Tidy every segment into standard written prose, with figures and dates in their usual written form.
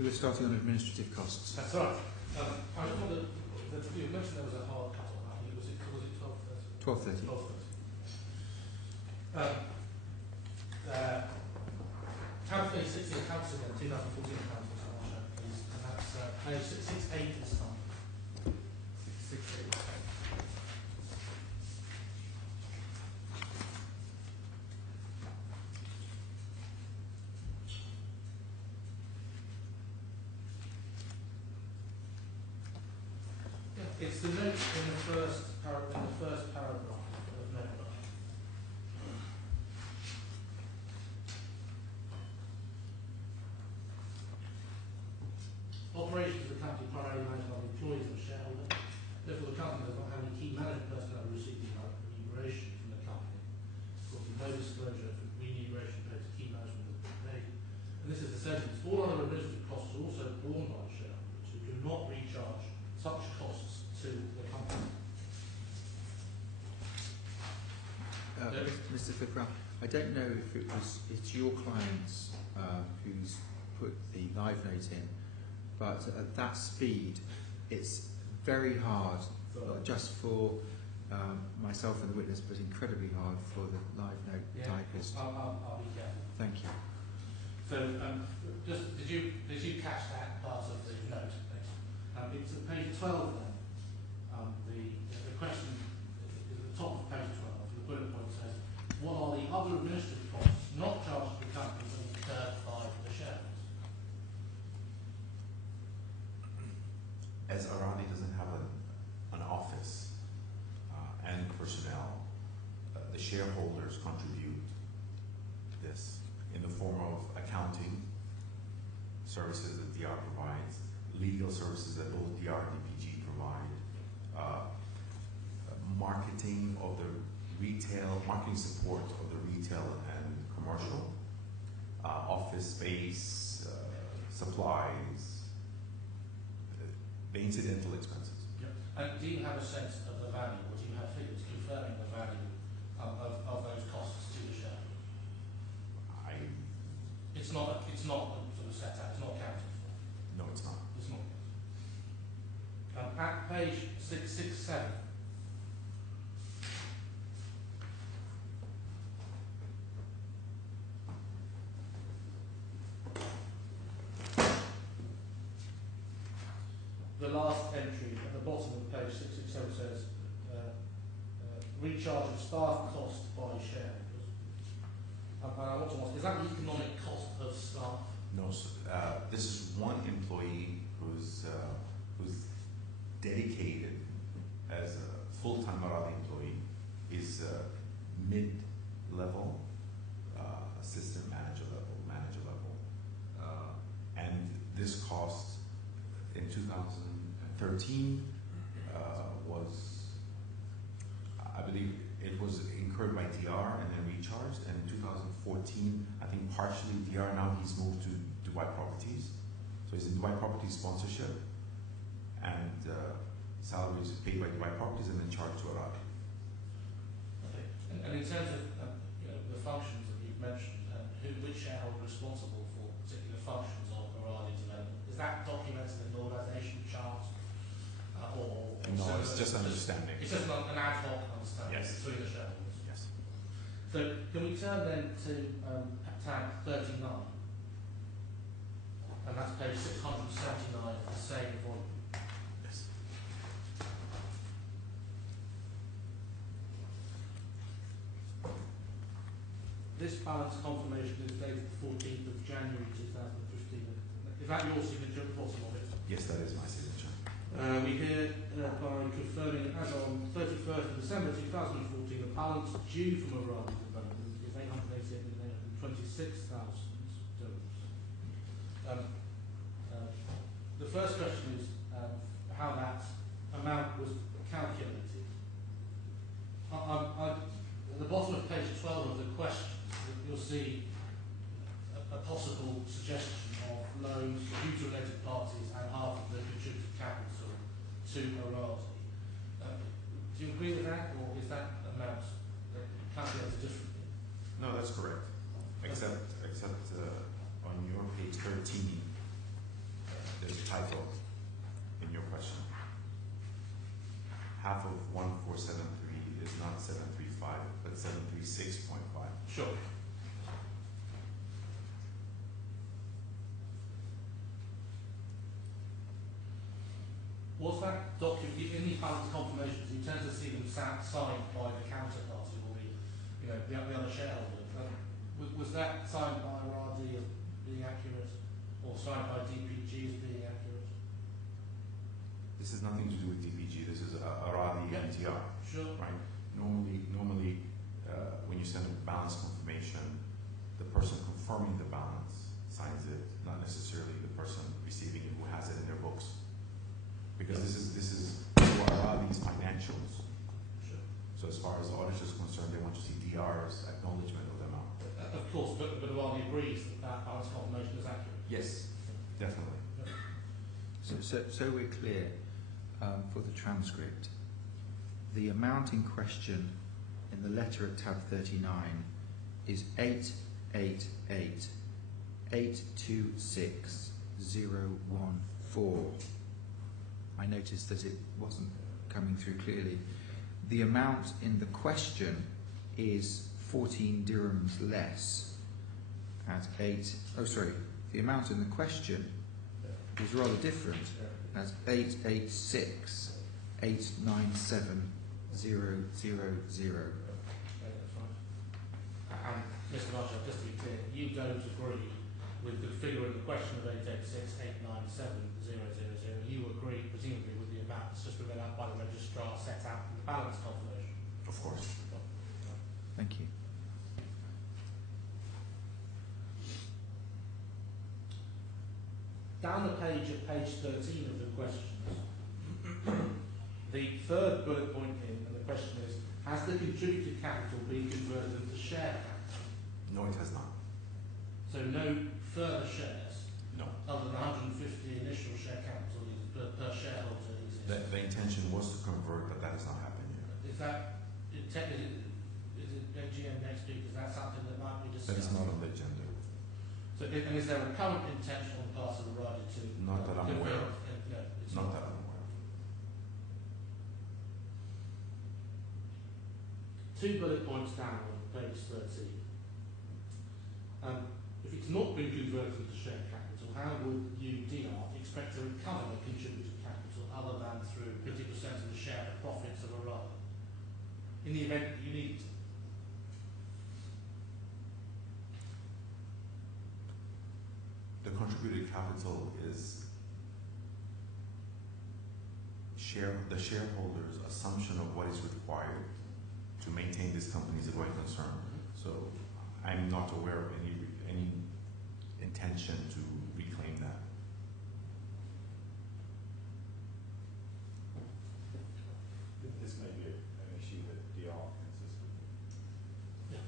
We were starting on administrative costs. That's right. I just wondered, you mentioned there was a hard cut on that. Was it 12.30? 12.30. 12.30. Account page 16 accounts again, 2014 accounts, please. And that's page 668 this time. 668. It's the note in the first paragraph of note. Operations of the company primarily managed by the employees and shareholders. Therefore, the company does not have any key management personnel receiving remuneration from the company. Of course, no disclosure of remuneration paid to key management has been made. And this is the sentence. All other administrative costs are also borne by the shareholders who do not recharge such costs to the company. Mr. Fitzgerald, I don't know if it's your clients who's put the live note in, but at that speed, it's very hard, not just for myself and the witness, but incredibly hard for the live note typist. I'll be careful. Thank you. So, just did you catch that part of the note? It's at page 12 then. The question is at the top of page 12. The bullet point says, what are the other administrative costs not charged to the company but incurred by the shareholders? As Aradi doesn't have an office and personnel, the shareholders contribute this in the form of accounting services that DR provides, legal services that both DR and DPG provide, marketing of the retail, marketing support of the retail and commercial, office space, supplies, the incidental expenses. Yep. And do you have a sense of the value, or do you have figures confirming the value of those costs to the shareholders? It's not sort of set out. It's not accounted for. No, it's not. It's not. At page 667. The last entry at the bottom of page 667 says recharge of staff costs by shareholders. And I want to ask, is that the economic cost of staff? No, this is one employee who's dedicated as a full-time Aradi employee. Is mid-level, assistant manager level, and this cost in 2013 was, I believe, it was incurred by DR and then recharged. And in 2014, I think partially DR, now he's moved to Dubai Properties. So he's in Dubai Properties sponsorship, and salaries paid by Dubai Properties and then charged to Aradi. Okay. And in terms of the functions that you've mentioned, which shareholder is responsible for particular functions of Aradi development, is that documented in the organisation chart? No, it's just understanding. It's just an ad hoc understanding between the shareholders. Yes. So can we turn then to tab 39, and that's page 679 of the same volume. Yes. This balance confirmation is dated the 14th of January 2015. Is that your signature at the bottom of it? Yes, that is my signature. We hereby confirming as on 31st of December 2014, the balance due from Aradi Development is $888,826,000. The first question is how that amount was calculated. At the bottom of page 12 of the questions, you'll see a possible suggestion of loans due to related parties and half of the contributed capital to Aradi. Do you agree with that, or is that amount calculated differently? No, that's correct. Except on your page 13, there's a typo in your question. Half of 1473 is not 735, but 736.5. Sure. Was that document, in these balance confirmations, you tend to see them signed by the counterparty or the other shareholder. Was that signed by RRD as being accurate, or signed by DPG as being accurate? This has nothing to do with DPG. This is a RRD MTR. Sure. Right. Normally, when you send a balance confirmation, the person confirming the balance signs it, not necessarily the person receiving it who has it in their books. Because this is what are these financials. Sure. So as far as the auditor is concerned, they want to see DR's acknowledgement of the amount. Of course, but Aradi agrees that balance confirmation is accurate. Yes, definitely. So we're clear for the transcript. The amount in question in the letter at tab 39 is 888,826,014. I noticed that it wasn't coming through clearly. The amount in the question is 14 dirhams less at the amount in the question is rather different at 886,897,000. And Mr. Marshall, just to be clear, you don't agree with the figure in the question of 886,897,000. You agree, presumably, with the amount that's just been read out by the registrar set out in the balance confirmation. Of course. Thank you. Down the page at page 13 of the questions, the third bullet point and the question is, has the contributed capital been converted into share capital? No, it has not. So no further shares? No. Other than 150 initial share capital per shareholder exists? The intention was to convert, but that has not happened yet. Is it AGM next week? Is that something that might be discussed? That is not on the agenda. So, and is there a current intention on the part of the rider to Not that I'm aware of. No, it's Not that I'm aware of. Two bullet points down on page 13. If it's not been converted into share capital, how would you, DR, expect to recover the contributed capital other than through 50% of the share profits of a rider? In the event that you need it. The contributed capital is the shareholders' assumption of what is required to maintain this company as a going concern. So I'm not aware of any intention to reclaim that. This may be an issue that DR can assist with. Yeah.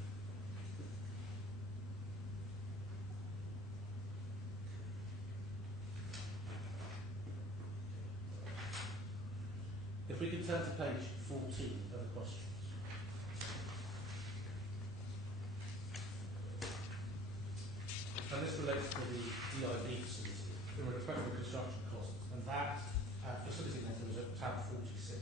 If we could turn to page 14 of the questions. And this relates to the DIV facility in respect to the construction costs, and that facility letter is at tab 46.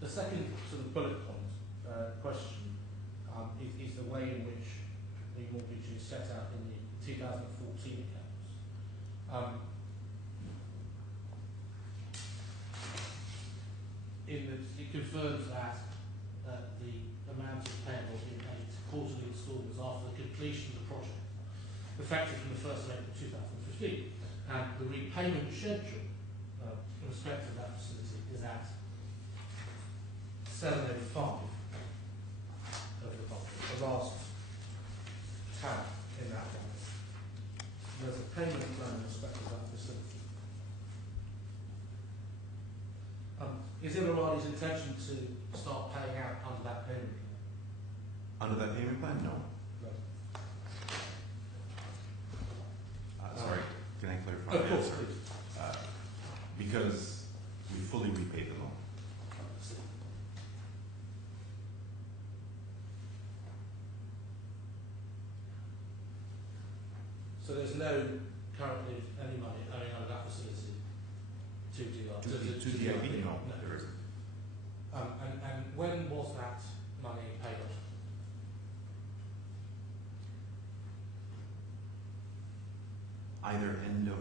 The second sort of bullet point question is the way in which the mortgage is set out in the 2014 accounts. It confirms that the amount is payable in 8 quarterly instalments after the completion of the project, effective from the 1st of April 2015. And the repayment schedule in respect of that facility is at 705 of the bottom, the last tab in that one. There's a payment plan in respect of that facility. Is it Aradi's intention to start paying out under that payment plan? Under that payment plan, no. No. Sorry, can I clarify Of the course, answer? please. Because We fully repaid the loan. So there's no currently any money owing under that facility to DR? To DIB? No, No. there isn't. And when was that money paid off? Either end of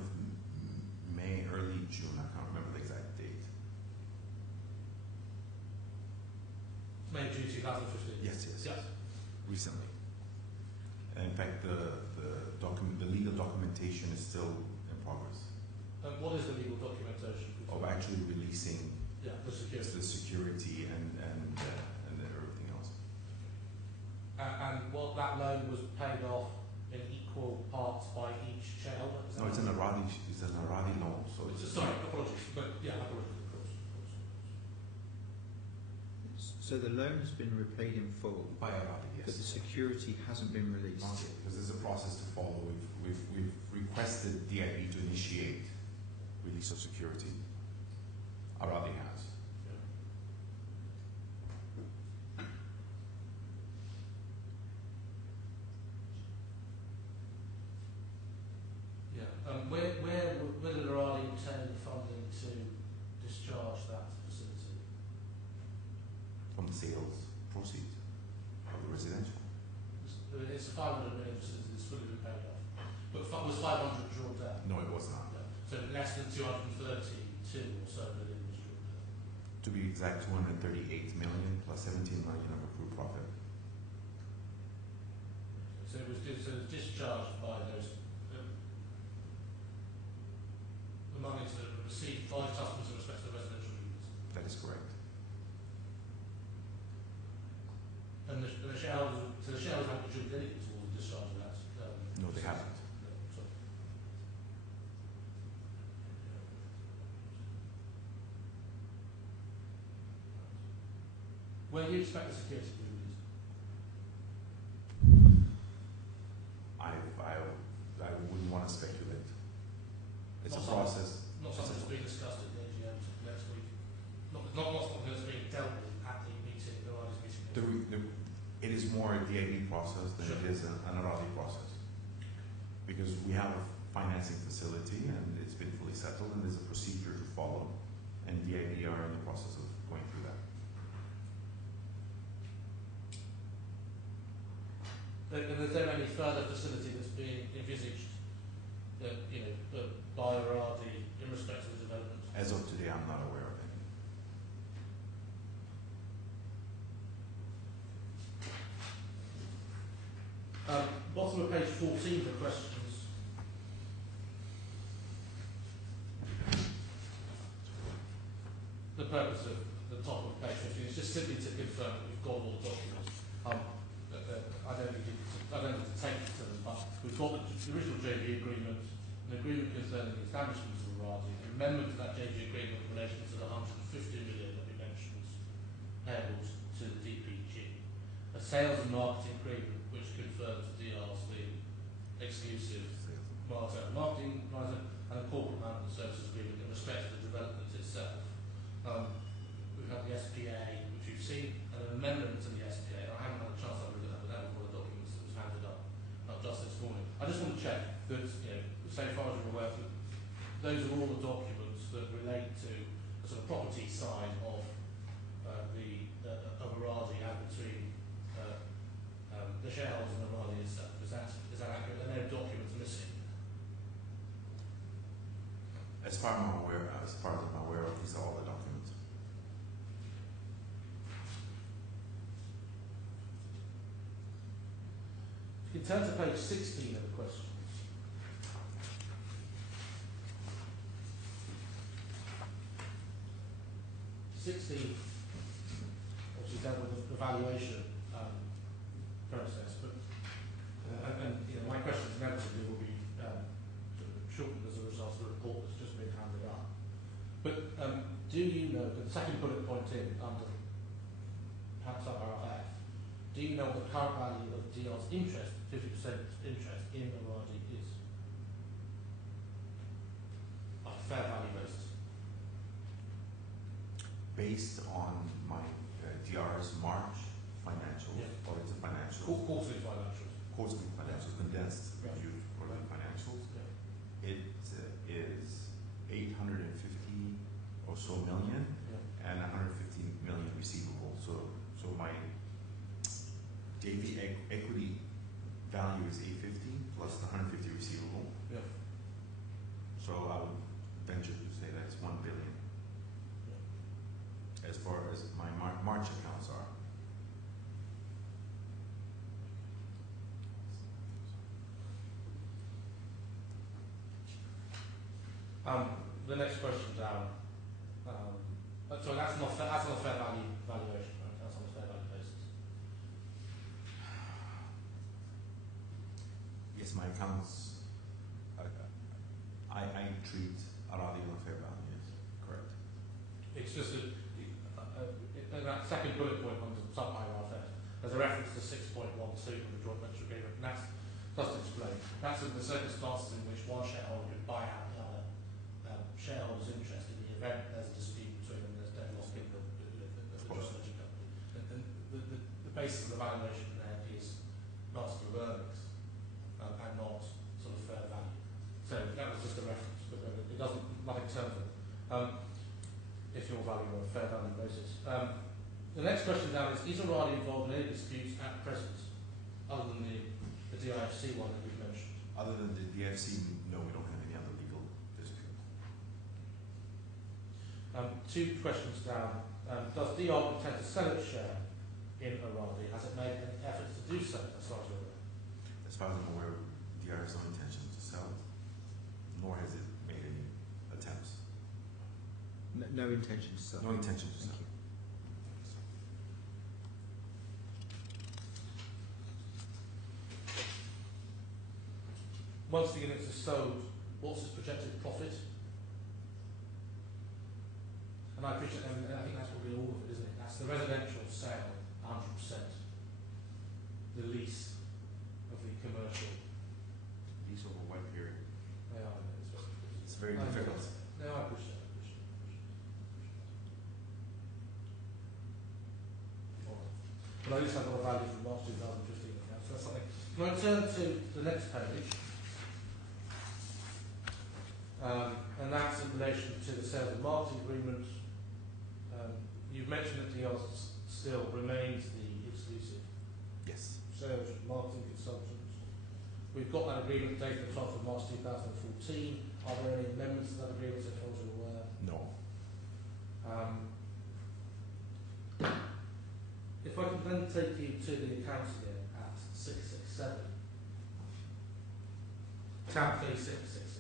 May, early June, I can't remember the exact date. May, June 2015? Yes. Yes. Recently. And in fact, the legal documentation is still in progress And what is the legal documentation? of actually releasing Yeah, the security. the security and everything else. And what that loan was paid off in equal parts by each shareholder? Is that No, it's an right? Aradi loan, so it's Sorry, apologies. But yeah, apologies, of course. So the loan has been repaid in full, by Aradi, but the yes. security hasn't been released. Not yet, because there's a process to follow. We've requested DIB to initiate release of security. Aradi has. Yeah. Where did Arali obtain the funding to discharge that facility? From the sales proceeds of the residential. It's a 500 million facility that's fully been paid off. But was 500 drawn down? No, it was not. Yeah. So less than 232 or so million was drawn down. To be exact, 238 million plus 17 million of accrued profit. So it was discharged by those the monies that were received by customers in respect to the residential units. That is correct. And the shareholders haven't contributed anything towards the discharge of that. No, they haven't. No, sorry. When do you expect the security to be released? I wouldn't want to speculate. It's Not a something- process. Not something that's being discussed at the AGM next week. Not something that's being dealt with at the meeting, the Riders meeting next week. It is more a DIB process than it is an Aradi process. Because we have a financing facility and it's been fully settled and there's a procedure to follow. And DIB are in the process of going through that. And is there any further facility that's being envisaged by Aradi in respect to the development? As of today, I'm not aware of any. Bottom of page 14 for questions. The purpose of the top of page 15 is just simply to confirm that we've got all the documents. I don't need to take to them, but we've got the original JV agreement, an agreement concerning the establishment of Aradi, an amendment to that JV agreement in relation to the 150 million that we mentioned, payable to the DPG, a sales and marketing agreement which confirms DR's the exclusive marketing advisor, and a corporate management services agreement in respect to the development itself. We've had the SPA, which you've seen, and an amendment to the SPA. I haven't had a chance to look at that, but that was one of the documents that was handed up just this morning. I just want to check that, so far as you're aware, that those are all the documents that relate to the sort of property side of Aradi and between the shareholders and Aradi itself. Is that accurate? There are no documents missing. As far as I'm aware of, these are all the documents. If you can turn to page 16 of the questions. Obviously dealt with the valuation process, but my questions inevitably will be sort of shortened as a result of the report that's just been handed up. But do you know, the second bullet point in under perhaps RRF, do you know what the current value of DR's interest, 50% interest in Aradi is? On a fair value basis. based on my DR's March financials, Yeah. audited financials, Quarterly financials. quarterly financials, condensed Yeah. reviewed quarterly financials, Yeah. it is 850 or so million Yeah. and 150 million receivable. So my JV equity value is 850 plus the 150 receivable. Yeah. So I would venture to say that it's 1 billion as far as my March accounts are. The next question down. Sorry, that's not a fair value valuation, right? That's on a fair value basis. Yes, my accounts, I treat Aradi on a fair value, yes, correct. It's just that in that second bullet point under the sub-paragraph there, there's a reference to 6.12 of the joint venture agreement, and that's just to explain. That's in the circumstances in which one shareholder could buy out the other shareholder's interest in the event there's a dispute between them, there's debt loss in the joint venture company. And the basis of the valuation there is basket of earnings and not sort of fair value. So that was just a reference, but it doesn't, nothing turns it. If you're valued on a fair value basis. The next question down is O'Reilly involved in any disputes at present, other than the DIFC one that we've mentioned? Other than the DFC, no, we don't have any other legal dispute. Two questions down. Does DR intend to sell its share in O'Reilly? Has it made any efforts to do so, as far as you're aware? As far as I'm aware, DR has no intention to sell it, nor has it made any attempts. No intention to sell. No intention to sell. Thank you. Once the units are sold, what's its projected profit? And I appreciate that, and I think that's probably all of it, isn't it? That's the residential sale, 100%. The lease of the commercial. Lease over what period? Yeah, I know, It's very difficult. No, I appreciate it. But I just have a lot of value from March 2015 now, so that's something. Can I turn to the next page? And that's in relation to the sales and marketing agreement. You've mentioned that DR still remains the exclusive Yes. sales and marketing consultant. We've got that agreement dated the 12th of March 2014. Are there any amendments to that agreement, as far as you're aware? No. If I could then take you to the accounts again at 667. Tab 36, 667.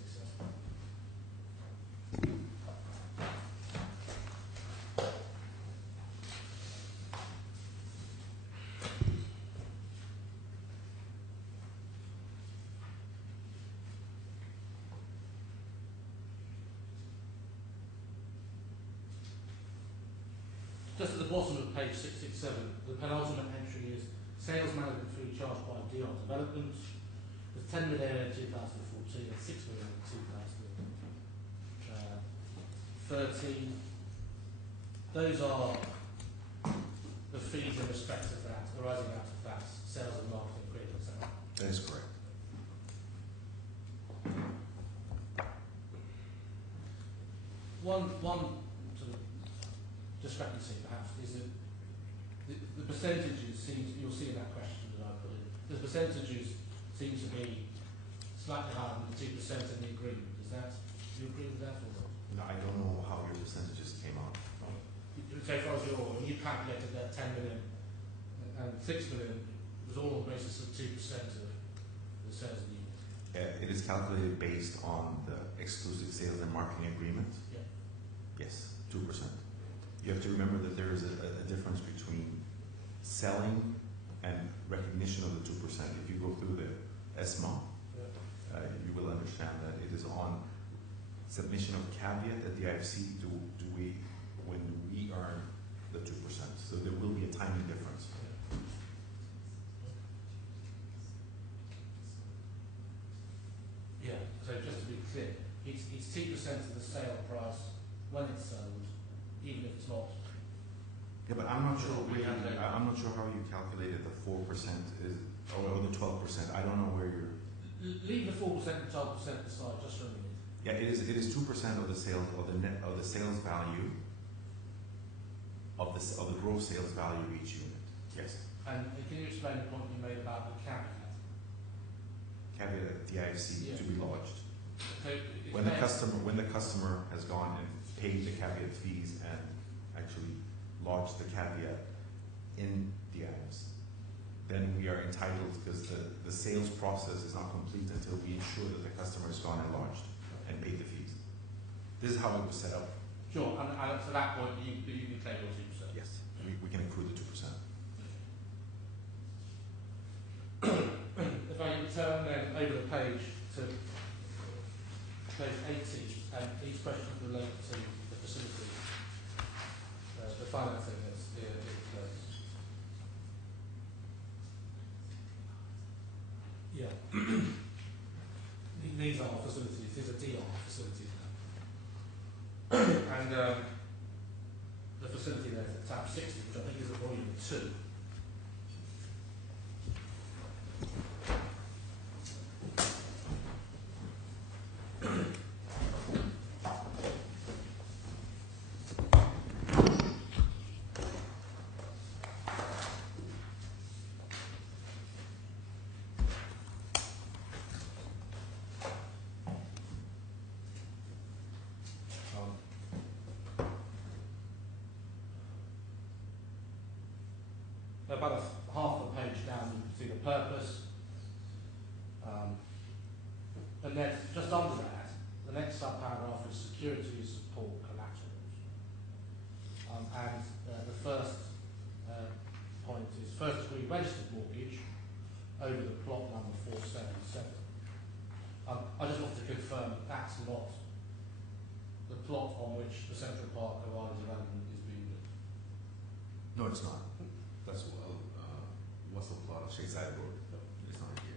Just at the bottom of page 667, the penultimate entry is sales management fee charged by DR Development. There's 10 million in 2014 and 6 million in 2013. Those are the fees in respect of that, arising out of that sales and marketing agreement. That is correct. One sort of discrepancy perhaps is that the percentages seem to, you'll see in that question that I put in, the percentages seem to be slightly higher than the 2% in the agreement. Is that, do you agree with that or not? No, I don't know how your percentages came out. So far as when you calculated that 10 million and 6 million, it was all on the basis of 2% of the sales of the unit. It is calculated based on the exclusive sales and marketing agreement. Yeah. Yes, 2%. You have to remember that there is a difference between selling and recognition of the 2%. If you go through the ESMA, you will understand that it is on submission of caveat at the IFC when we earn the 2%. So there will be a timing difference. Yeah, so just to be clear, it's 2% of the sale price when it's sold, even if it's not Yeah, but I'm not sure I'm not sure how you calculated the 4% is or the 12%. I don't know where you're. Leave the 4% and 12% aside just for a minute. Yeah, it is 2% of the sales of the net of the sales value of the gross sales value of each unit. Yes. And can you explain the point you made about the caveat? Caveat the IFC to be lodged. So When the customer has gone and paid the caveat fees and actually lodged the caveat in the IFC, then we are entitled, because the sales process is not complete until we ensure that the customer has gone and lodged and paid the fees. This is how it was set up. Sure, and for that point, you can claim your 2%. Yes, we can accrue the 2%. If I can turn then over the page to page 18, and these questions relate to the facility, the financing that's in place. Yeah. These are facilities, these are DR facilities now. And the facility there is at tab 60, which I think is at volume 2. About half the page down, you can see the purpose. And then just under that, the next subparagraph is security support collaterals. And the first point is first degree registered mortgage over the plot number 477. I just want to confirm that's not the plot on which the Central Park Garage development is being built. No, it's not. That's what's the plot of Shakeside Road? No, it's not here.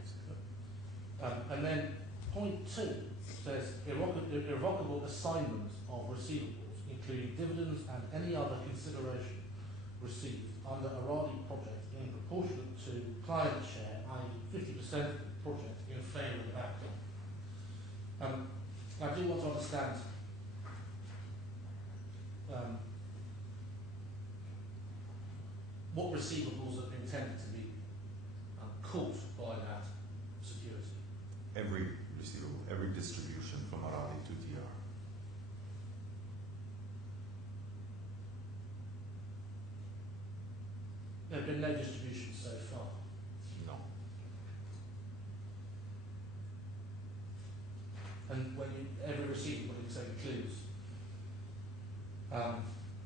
And then point 2 says irrevocable assignment of receivables, including dividends and any other consideration received under a RADI project in proportionate to client share, i.e. 50% of the project in favour of the background. I do want to understand what receivables are intended to be caught by that security. Every receivable, every distribution from Aradi to TR. There have been no distributions so far. No. And when every receivable includes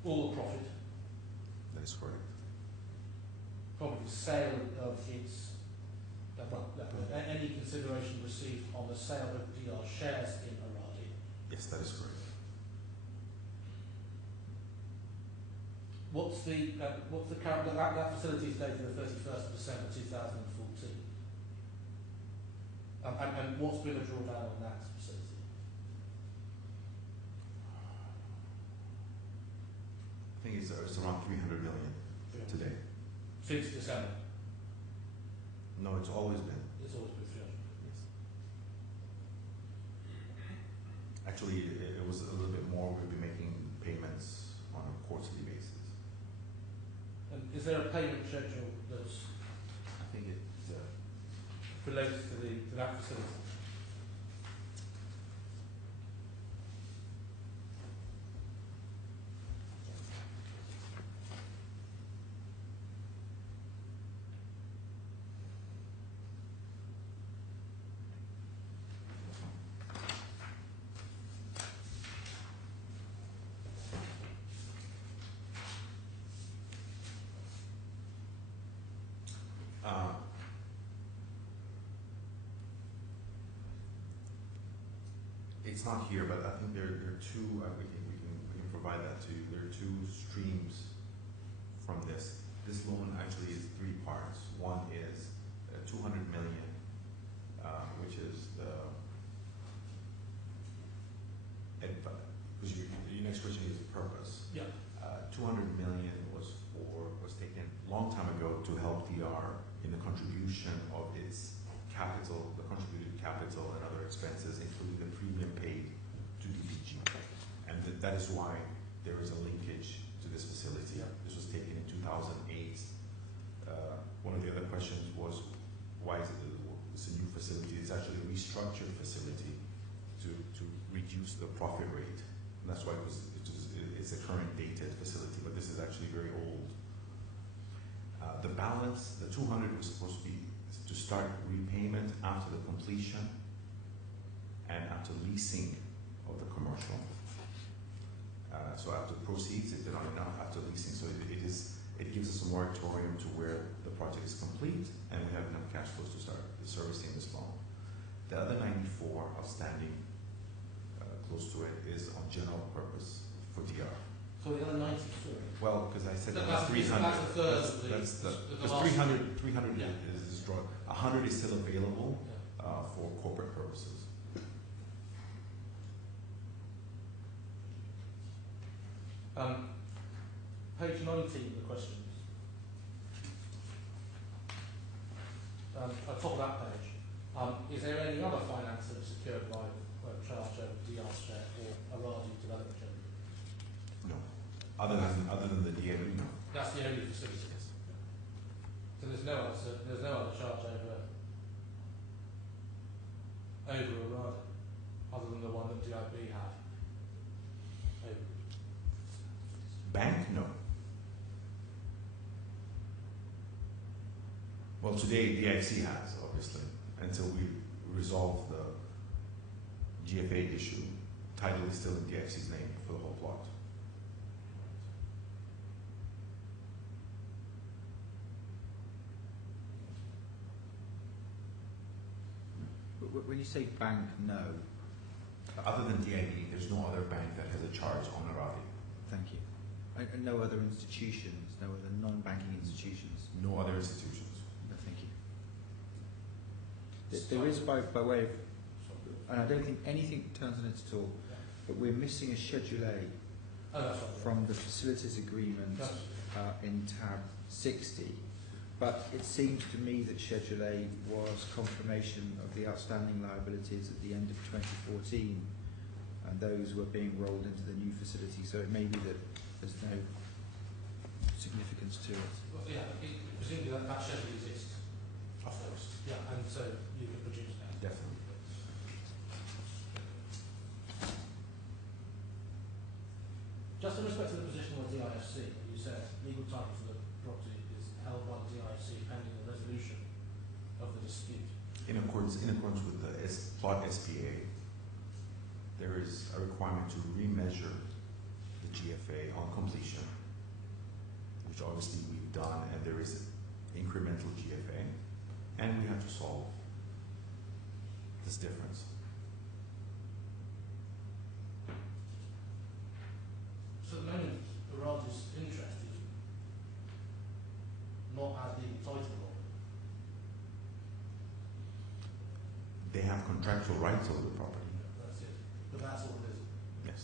all the profit, That is correct. probably sale of its, any consideration received on the sale of DR shares in Aradi. Yes, that is correct. What's the current, that facility is dated the 31st of December 2014. And what's been a drawdown on that facility? I think it's around 300 million today. Since December? No, it's always been. It's always been 300. Yes. Actually, it was a little bit more. We'll be making payments on a quarterly basis. And is there a payment schedule that's I think it relates to that facility? It's not here, but I think there are two. We can provide that to you. There are two streams from this. This loan actually is 3 parts. One is 200 million, which is the because your next question is the purpose. Yeah. 200 million was for long time ago to help DR in the contribution of its capital, the contributed capital and other expenses, including the premium paid to DPG. And that is why there is a linkage to this facility. This was taken in 2008. One of the other questions was, why is it's a new facility? It's actually a restructured facility to reduce the profit rate. And that's why it's a current dated facility, but this is actually very old. The balance, the 200 was supposed to be to start repayment after the completion and after leasing of the commercial. So after proceeds, if they're not enough, after leasing. So it gives us a moratorium to where the project is complete and we have enough cash flows to start servicing this loan. The other 94 outstanding, close to it, is on general purpose for DR. So the other 94? Well, because I said That's 300. That's a third of the... That's the the because last 300 Yeah. is drawn. 100 is still available Yeah. for corporate purposes. Page 19 of the questions. At the top of that page, is there any other finance that is secured by charge over DR share or a large development generally? No. Other than the DME, no. That's the only facility. So there's no other charge over Arada, other than the one that DIB have. Over. Bank, no. Well, today DIC has, obviously, until we resolve the GFA issue. Title is still in DIC's name for the whole plot. But when you say bank, no. Other than DIB, there's no other bank that has a charge on Aradi. Thank you. And no other institutions, no other non-banking institutions. No other institutions. No, thank you. There is, by way of, and I don't think anything turns on it at all, but we're missing a Schedule A from the facilities agreement in tab 60. But it seems to me that Schedule A was confirmation of the outstanding liabilities at the end of 2014, and those were being rolled into the new facility. So it may be that there's no significance to it. Well, yeah, presumably that schedule exists. Of course. Yeah, and so you can produce that. Definitely. Just in respect to the position of the DIFC, you said legal title for the property is held by the DIFC pending the resolution of the dispute. In accordance with the plot SPA, there is a requirement to remeasure the GFA on completion, which obviously we've done, and there is incremental GFA, and we have to solve this difference. So at the moment, Arada's interest is not as legal title holder. They have contractual rights over the property. That's it. But that's all it is. Yes.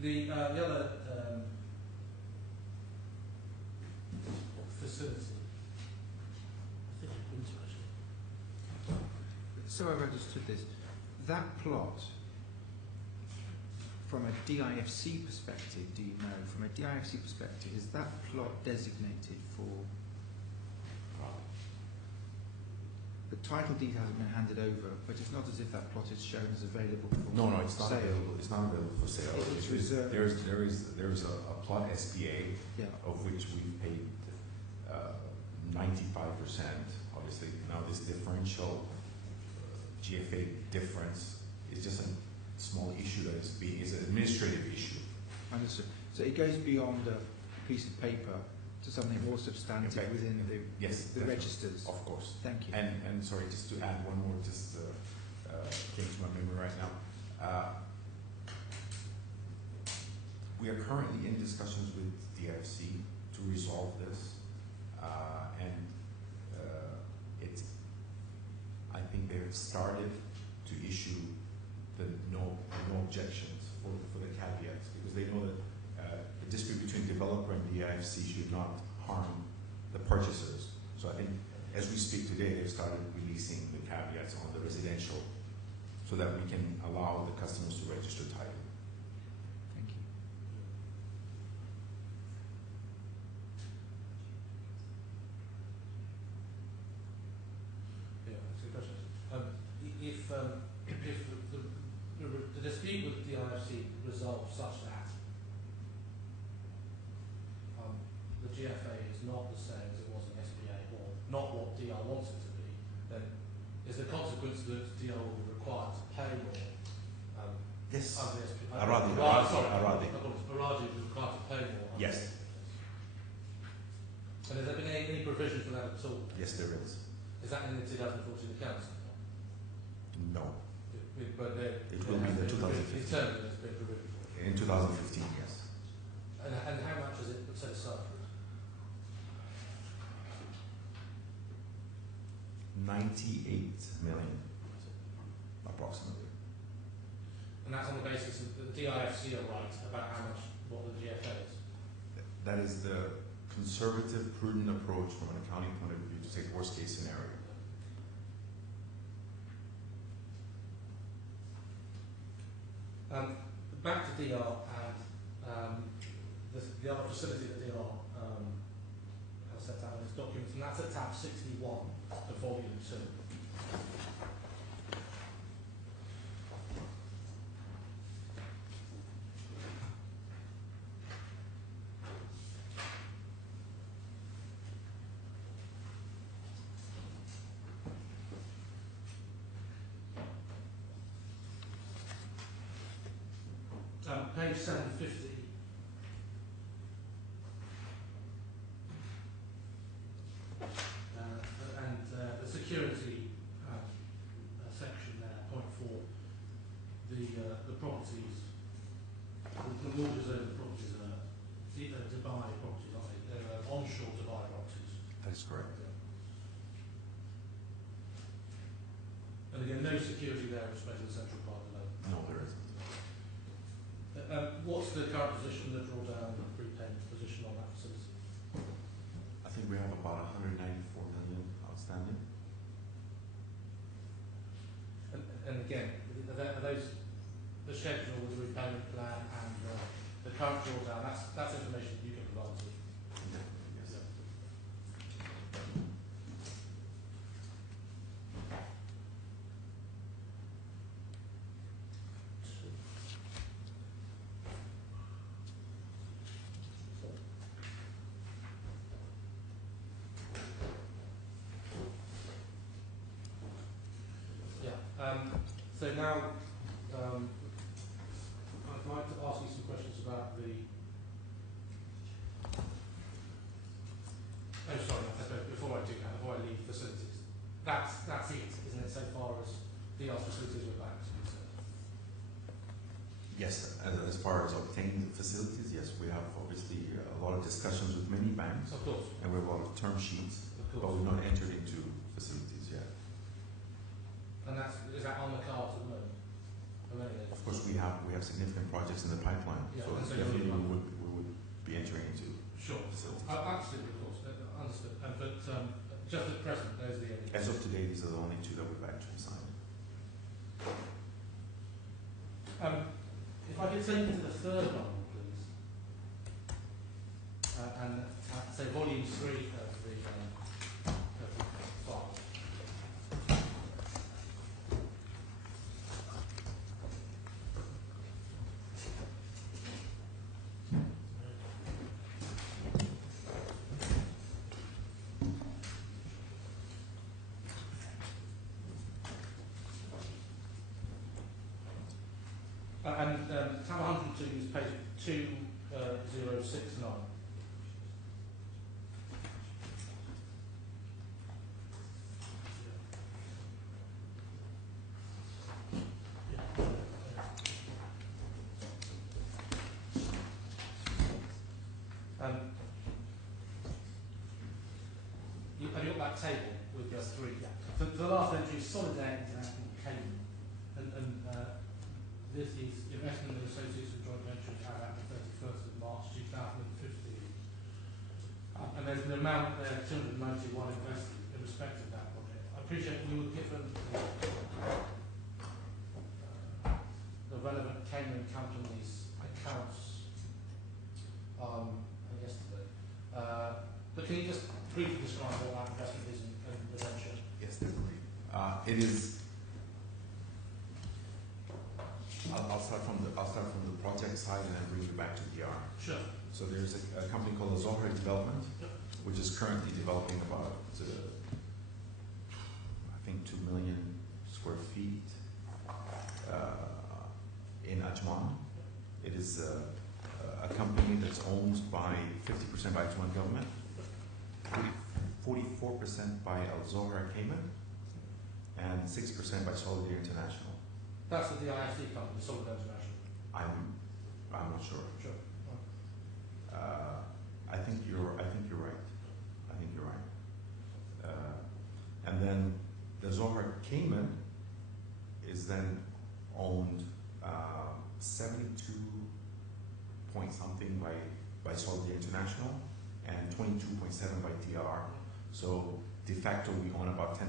The other facility, I think I've been to actually. So I've understood this. That plot, from a DIFC perspective, do you know, from a DIFC perspective, is that plot designated for... The title details have been handed over, but it's not as if that plot is shown as available for No, it's not sale. available. It's not available for sale. It's reserved. There is a plot SPA, Yeah. of which we've paid 95%. Obviously, now this differential GFA difference is just a small issue that is an administrative issue. Understood. So it goes beyond a piece of paper to something more substantive within the definitely. registers. Of course. Thank you. And sorry, just to add one more, just came to my memory right now. We are currently in discussions with DFC to resolve this, and I think they have started to issue no objections for the caveats, because they know that the dispute between developer and the IFC should not harm the purchasers. So I think as we speak today, they've started releasing the caveats on the residential so that we can allow the customers to register title. Thank you. Yeah, that's a good question. If the dispute with the IFC resolves such that the GFA is not the same as it was in SPA, or not what DR wants it to be, then is the consequence that DR will be required to pay more? Yes. Under the SPA? Aradi will be required to pay more. Under Yes. the SPA. And has there been any provision for that at all? Yes, there is. Is that in the 2014 accounts? No. But It will be the 2015. Internally, there's been provision for it. In 2015, yes. And how much is it set aside? 98 million, approximately. And that's on the basis that the DIFC are right about how much, what the GFA is. That is the conservative, prudent approach from an accounting point of view to take worst case scenario. Back to DR and the other facility that DR has set out in its documents, and that's at tab 61 of volume 2. Page 750. And the security section there, point 4, the properties, the mortgages over the properties are to buy properties, aren't they? They're onshore to buy properties. That is correct. And again, no security there in respect to the central part of the loan. No, there isn't. What's the current position, the drawdown prepayment position on that facility? I think we have about 194 million outstanding. And again, are those the schedule, the repayment plan, and the current drawdown? That's information you can provide us with. Yes. So now, I'd like to ask you some questions about the. Oh, sorry. Before I do that, before I leave facilities, that's it, isn't it? So far as DR's facilities with banks are concerned. Yes, as far as obtaining the facilities, yes, we have obviously a lot of discussions with many banks, Of course. and we have a lot of term sheets, Of but course. we've not entered into facilities yet. And is that on the cards at the moment? Of course, we have significant projects in the pipeline, Yeah, so and so definitely you're- we would be entering into Sure. facilities. Absolutely, of course. Understood. But just at present, those are the only. As of today, these are the only two that we've actually signed. If I could take you to the third one, please. And say volume 3 of the file. And tab 102 is page 2069. Have you got that table with your 3? Yeah. The last entry is Solidaire International Cayman. And this is investment in associates and joint ventures as at the 31st of March 2015. And there's an amount there, 291 invested in respect of that project. I appreciate we were given the relevant Cayman companies' accounts yesterday. But can you just briefly describe what that investment is and the venture? Yes, definitely. It is. I'll start from the project side and then bring you back to DR. Sure. So there's a company called Zohar Development, which is currently developing about I think 2 million square feet in Ajman. It is a company that's owned by 50% by Ajman government, 44% by Al Zohar Cayman, and 6% by Solidarity International. That's the DIFC company, Solidarity International. I'm not sure. Sure. I think you're right. And then the Zohar Cayman is then owned 72 point something by Solidarity International and 22.7 by DR. So de facto we own about 10%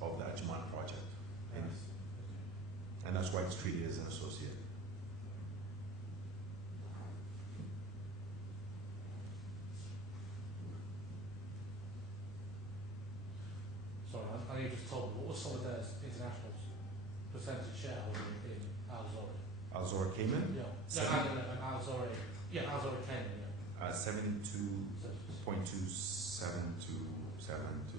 of the Ajman project. And that's why it's treated as an associate. Sorry, I you just told me, what was Solidarity International's percentage shareholding in Al Zohar? Al Zohar Cayman? Yeah. No, Al Zohar. Yeah, Al Zohar Cayman, yeah. 72.272727.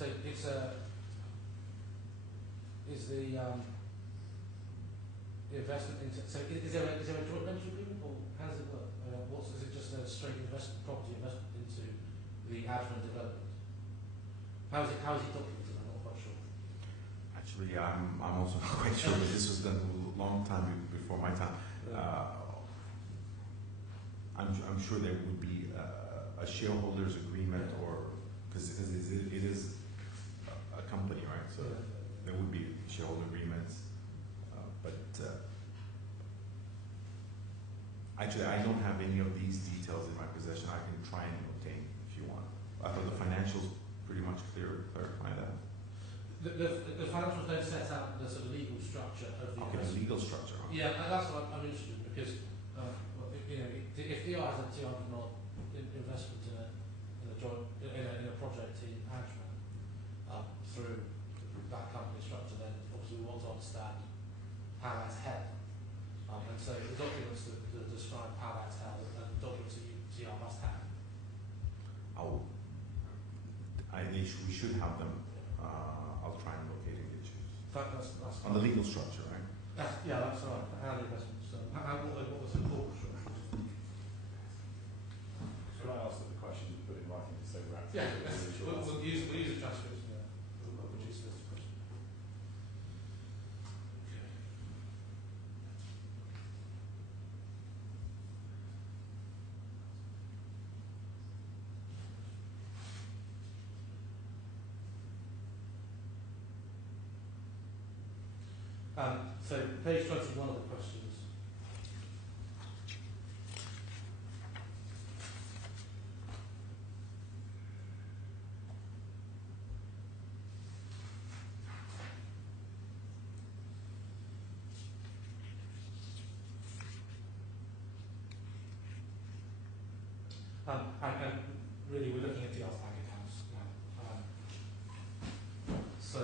So it's is the investment into, so is there a joint venture agreement, or how does it work? Is it just a straight property investment into the Ajman development? How is it documented? I'm not quite sure. Actually, I'm also not quite sure. This was done a long time before my time. I'm sure there would be a shareholders agreement, or because it is a company, right? So there would be shareholder agreements, but actually I don't have any of these details in my possession. I can try and obtain if you want. I thought the financials pretty much clarify that. The financials don't set out the sort of legal structure of the Okay, the legal structure. Huh? Yeah, that's what I'm interested in, because if DR has a 200 knot investment in a project in Ajman through that company structure, then obviously we want to understand how that's held. And so the documents that describe how that's held and the documents that DR must have. We should have them. I'll try and locate and get you. That's On the legal structure, right? That's right. How the investments, what was the corporate structure? Should I ask that the questions you put in writing to say we're actually... Yeah, we'll use the transcripts. We'll produce this question. So page 21 of the questions. And really we're looking at DR's bank accounts now. So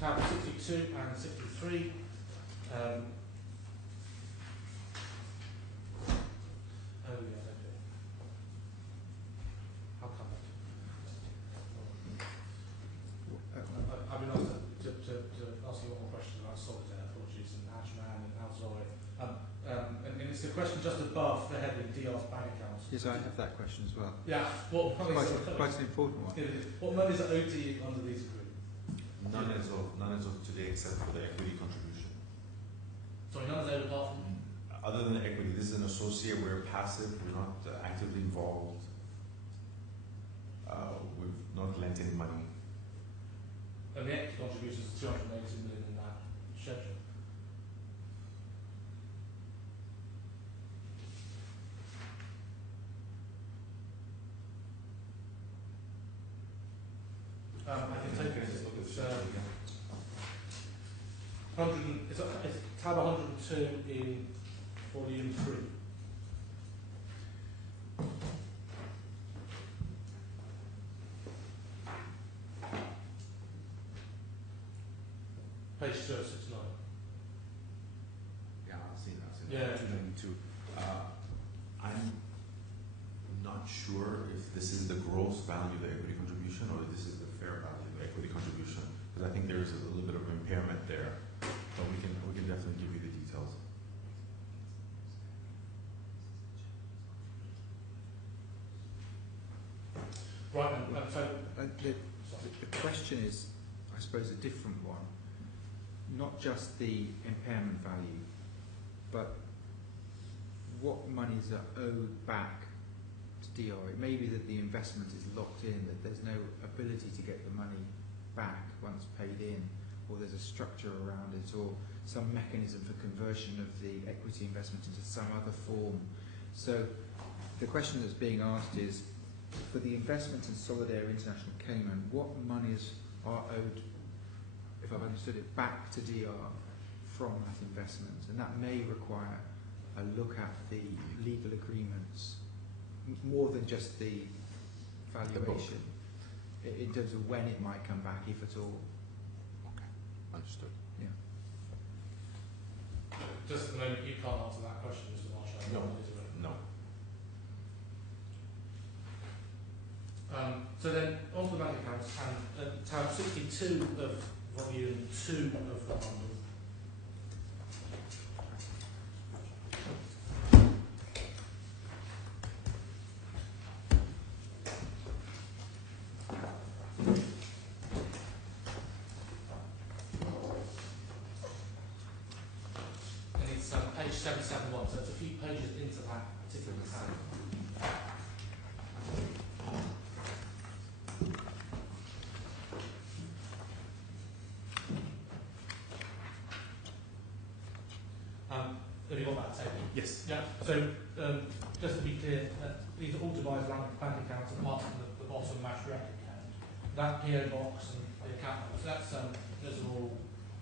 tab 62 and 63. I'll come back. I've been asked to ask you one more question about Solidarity, apologies, and Ajman and Al Zohar. And it's a question just above the heading DR's bank accounts. Yes, I have that question as well. Yeah, what money Quite an important one. What monies are owed to you under these agreements? None as of today, except for the equity contribution. Sorry, none is owed apart from? Other than the equity, this is an associate. We're passive. We're not actively involved. We've not lent any money. And the equity contributions are 280 million in that schedule. I can take it. It's tab 102 in volume 3. Page 269. Yeah, I've seen that. Yeah. 292. I'm not sure if this is the gross value of the equity contribution or if this is the fair value of the equity contribution, because I think there is a little bit of impairment there, but we can definitely give you the details. Right, so The question is, I suppose, a different one. Not just the impairment value, but what monies are owed back to DR. It may be that the investment is locked in, that there's no ability to get the money back once paid in, or there's a structure around it, or some mechanism for conversion of the equity investment into some other form. So the question that's being asked is, for the investment in Solidaire International Cayman, what monies are owed, if I've understood it, back to DR from that investment? And that may require a look at the legal agreements, more than just the valuation, in terms of when it might come back, if at all. Okay, understood. Yeah. Just at the moment, you can't answer that question, Mr. Marshall. No. So then, on to the bank accounts, and tab 62 of volume 2 of the bundle. And it's page 771, so it's a few pages into that particular tab. Have you got that table? Yes. Yeah. So just to be clear, these are all devised bank accounts apart from the bottom Mashreq account. That PO box and the account numbers, those are all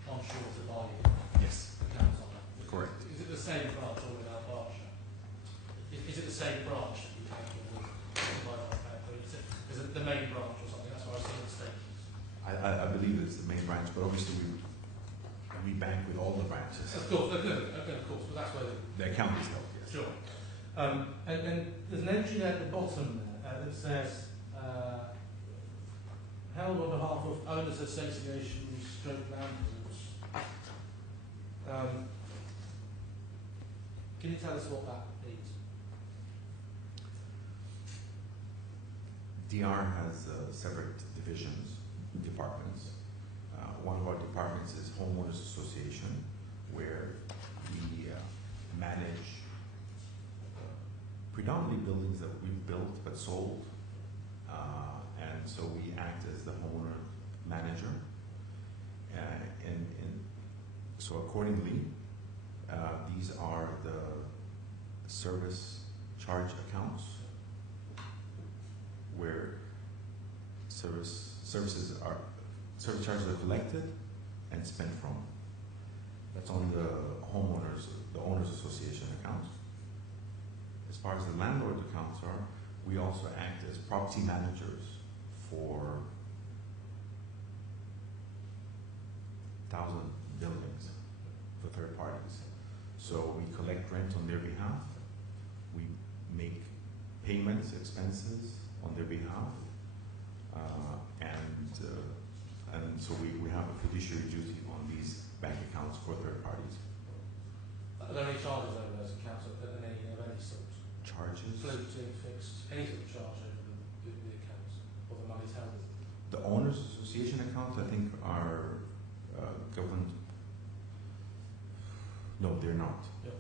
onshore to buy Yes. accounts on that. Correct. Is it the same branch or without Berkshire? Is it the same branch that you have or is it the main branch or something? That's what I've seen in the statements. I believe it's the main branch, but obviously we bank with all the branches. Of course, but that's where The account is held, yes. sure. And there's an entry there at the bottom there that says held on behalf of owners associations, stroke landlords. Can you tell us what that means? DR has separate divisions, departments. One of our departments is Homeowners Association, where we manage predominantly buildings that we've built but sold, and so we act as the homeowner manager. And so accordingly, these are the service charge accounts, where service charges are collected and spent from. That's on the owners association accounts. As far as the landlord accounts are, we also act as property managers for 1,000 buildings for third parties. So we collect rent on their behalf, we make payments, expenses on their behalf, and so we have a fiduciary duty on these bank accounts for third parties. Are there any charges over those accounts of any sort? Charges? Floating, fixed, any sort of charge over the accounts, or the money's held? The owners association accounts, I think, are governed. No, they're not. Yeah.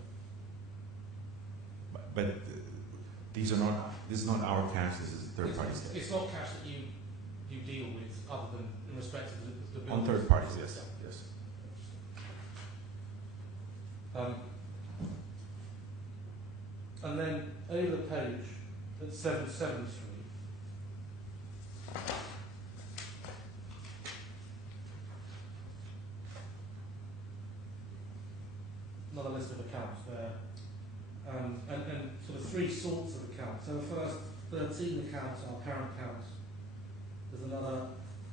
But these are not This is not our cash, this is third parties cash. It's not cash that you deal with other than in respect of the bill. On third parties, yes. Yes. And then over the page at 773, another list of accounts there, and sort of three sorts of accounts. So the first 13 accounts are current accounts. There's another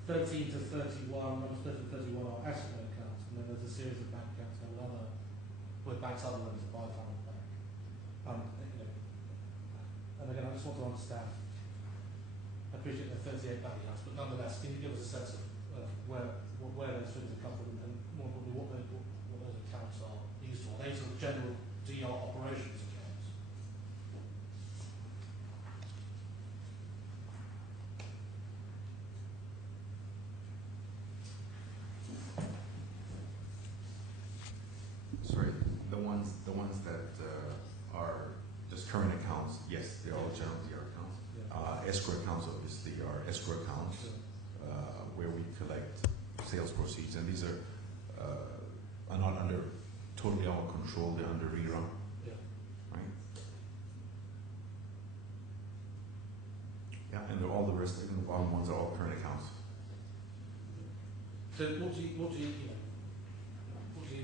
13 to 31, numbers 30 to 31 are asset accounts, and then there's a series of bank accounts with banks other than the Biofarm Bank. And again, I just want to understand. I appreciate there are 38 bank accounts, but nonetheless, can you give us a sense of where those figures have come from, and more importantly, what those accounts are used for? Are they sort of general DR operations accounts? Sorry, the ones that are just current accounts, yes, they're all general DR accounts. Yeah. Escrow accounts obviously are escrow accounts where we collect sales proceeds, and these are not under totally our control, they're under rerun. Yeah. Right? Yeah, and they're all the rest, even the bottom ones are all current accounts. So what do you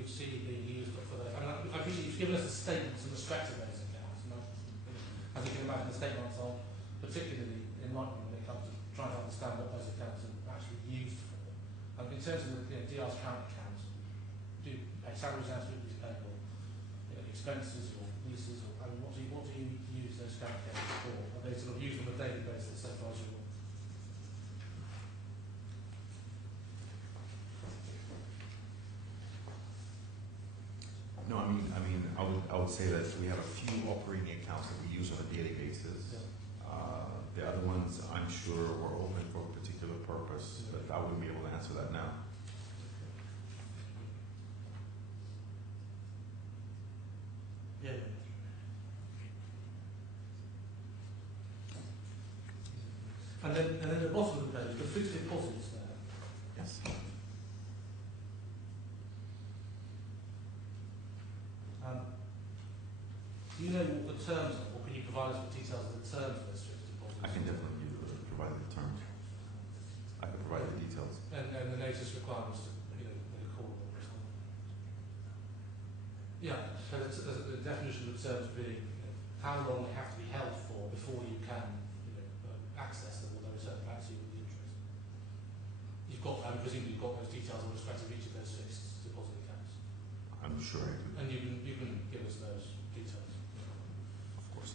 see being used for those? I mean, I think you've given us the statements in respect to those accounts. And as you can imagine, the statements are particularly enlightening when it comes to trying to understand what those accounts are actually used for. In terms of the DR's current accounts, do you pay salaries out of these payable, expenses or leases, or I mean, what do you use those current accounts for? Are they sort of used on a daily basis, so far as you're? No, I would say that we have a few operating accounts that we use on a daily basis. Yeah. The other ones, I'm sure, were open for a particular purpose, but I wouldn't be able to answer that now. Yeah. And then at the bottom of the page, the fixed deposits there. Yes. Do you know what the terms are, or can you provide us with details of the terms of those fixed deposits? I can definitely provide the terms. I can provide the details. And the notice requirements to make a call or something. Yeah, so the definition of the terms being how long they have to be held for before you can access them, or they return back to you with the interest. I presume you've got those details in respect of each of those fixed deposit accounts. I'm sure I do. And you can give us those details. Of course.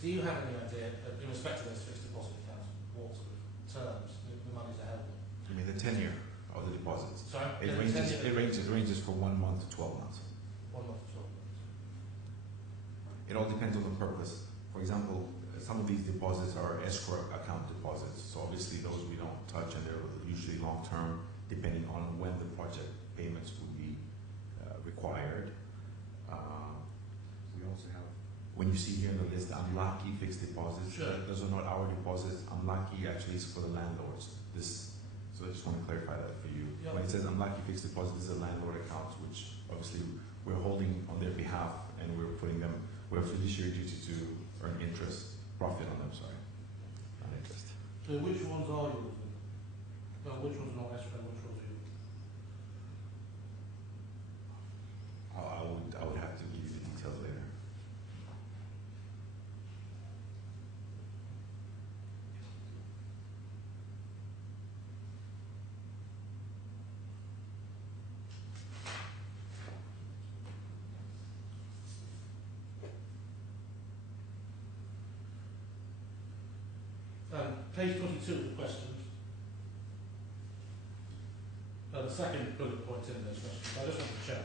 Do you have any idea, in respect to those fixed deposit accounts, what sort of terms the monies are held on? You mean the tenure of the deposits? Sorry? It ranges from 1 month to 12 months. 1 month to 12 months. It all depends on the purpose. For example, some of these deposits are escrow account deposits, so obviously those we don't touch, and they're usually long term, depending on when the project payments would be required. We also have, when you see here in the list, unlucky fixed deposits. Sure. Those are not our deposits. Unlucky actually is for the landlords. So I just want to clarify that for you. Yep. When it says unlucky fixed deposit, this is a landlord account, which obviously we're holding on their behalf, and we're a fiduciary duty to earn profit on them, sorry. Not interest. So which ones are yours then? Well, which ones are not escrow, which ones are yours? I would have to give you the details later. Page 22 of the questions. The second bullet point in those questions, I just want to check.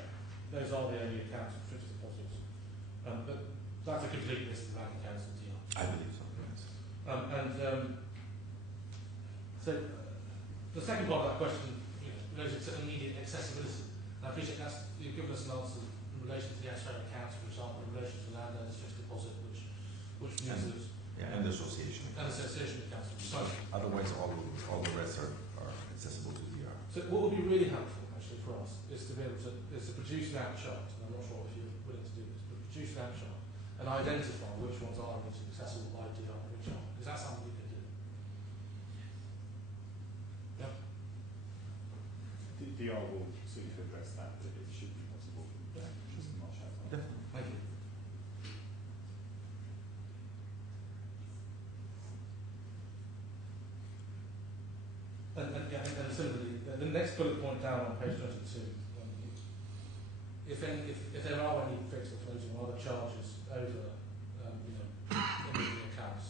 Those are the only accounts of fixed deposits. But that's a complete list of bank accounts in DR. I believe so, yes. So the second part of that question, related to immediate accessibility. And I appreciate you've given us an answer in relation to the escrow accounts, for example, in relation to landowner's fixed deposit, which means there's and the association. and association accounts. Sorry. Otherwise, all the rest are accessible to DR. So what would be really helpful, actually, for us is to be able to produce an out chart. And I'm not sure if you're willing to do this, but produce an out chart and identify which ones are accessible by DR and which aren't. Is that something you can do? Yeah. DR will seek to address that. It should be possible. Yeah. Just not show up. Definitely. Thank you. And similarly, the next bullet point down on page 22, if there are any fixed or floating or other charges over, immediate accounts,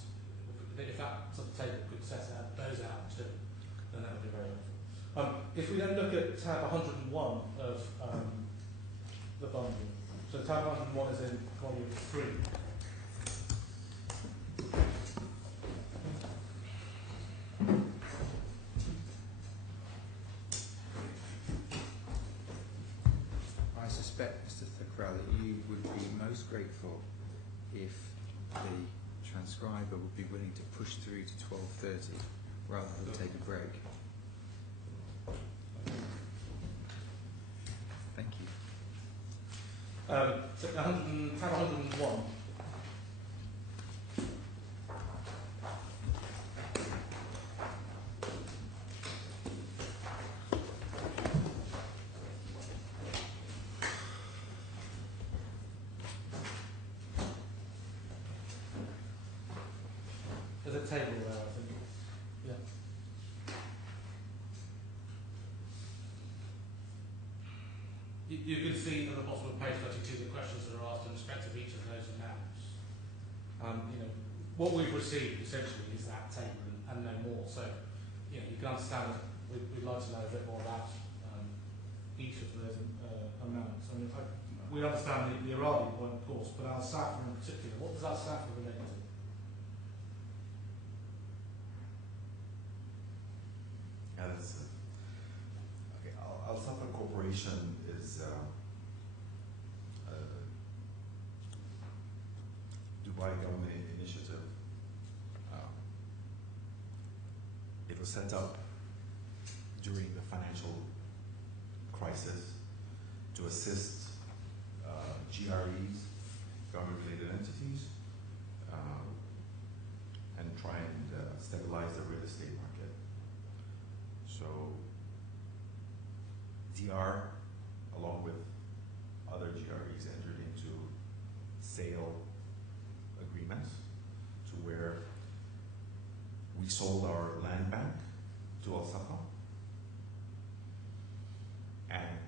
if that sort of table could set out those out too, then that would be very helpful. If we then look at tab 101 of the bundle, so tab 101 is in volume 3. I suspect, Mr. Thakral, that you would be most grateful if the transcriber would be willing to push through to 12:30 rather than take a break. Thank you. So tab 101. There's a table there, I think. Yeah. You can see at the bottom of page 32 the questions that are asked in respect of each of those amounts. What we've received essentially is that table and no more. So, you can understand that we'd like to know a bit more about each of those amounts. I mean, we understand the Iradi point, of course, but our SAFA in particular, what does our SAFA relate to? Yeah, that's okay. Al-Safa Corporation is a Dubai government initiative. It was set up during the financial crisis to assist GREs, government-related entities, and try and stabilize the real estate market. So DR, along with other GREs, entered into sale agreements to where we sold our land bank to Al-Safa, and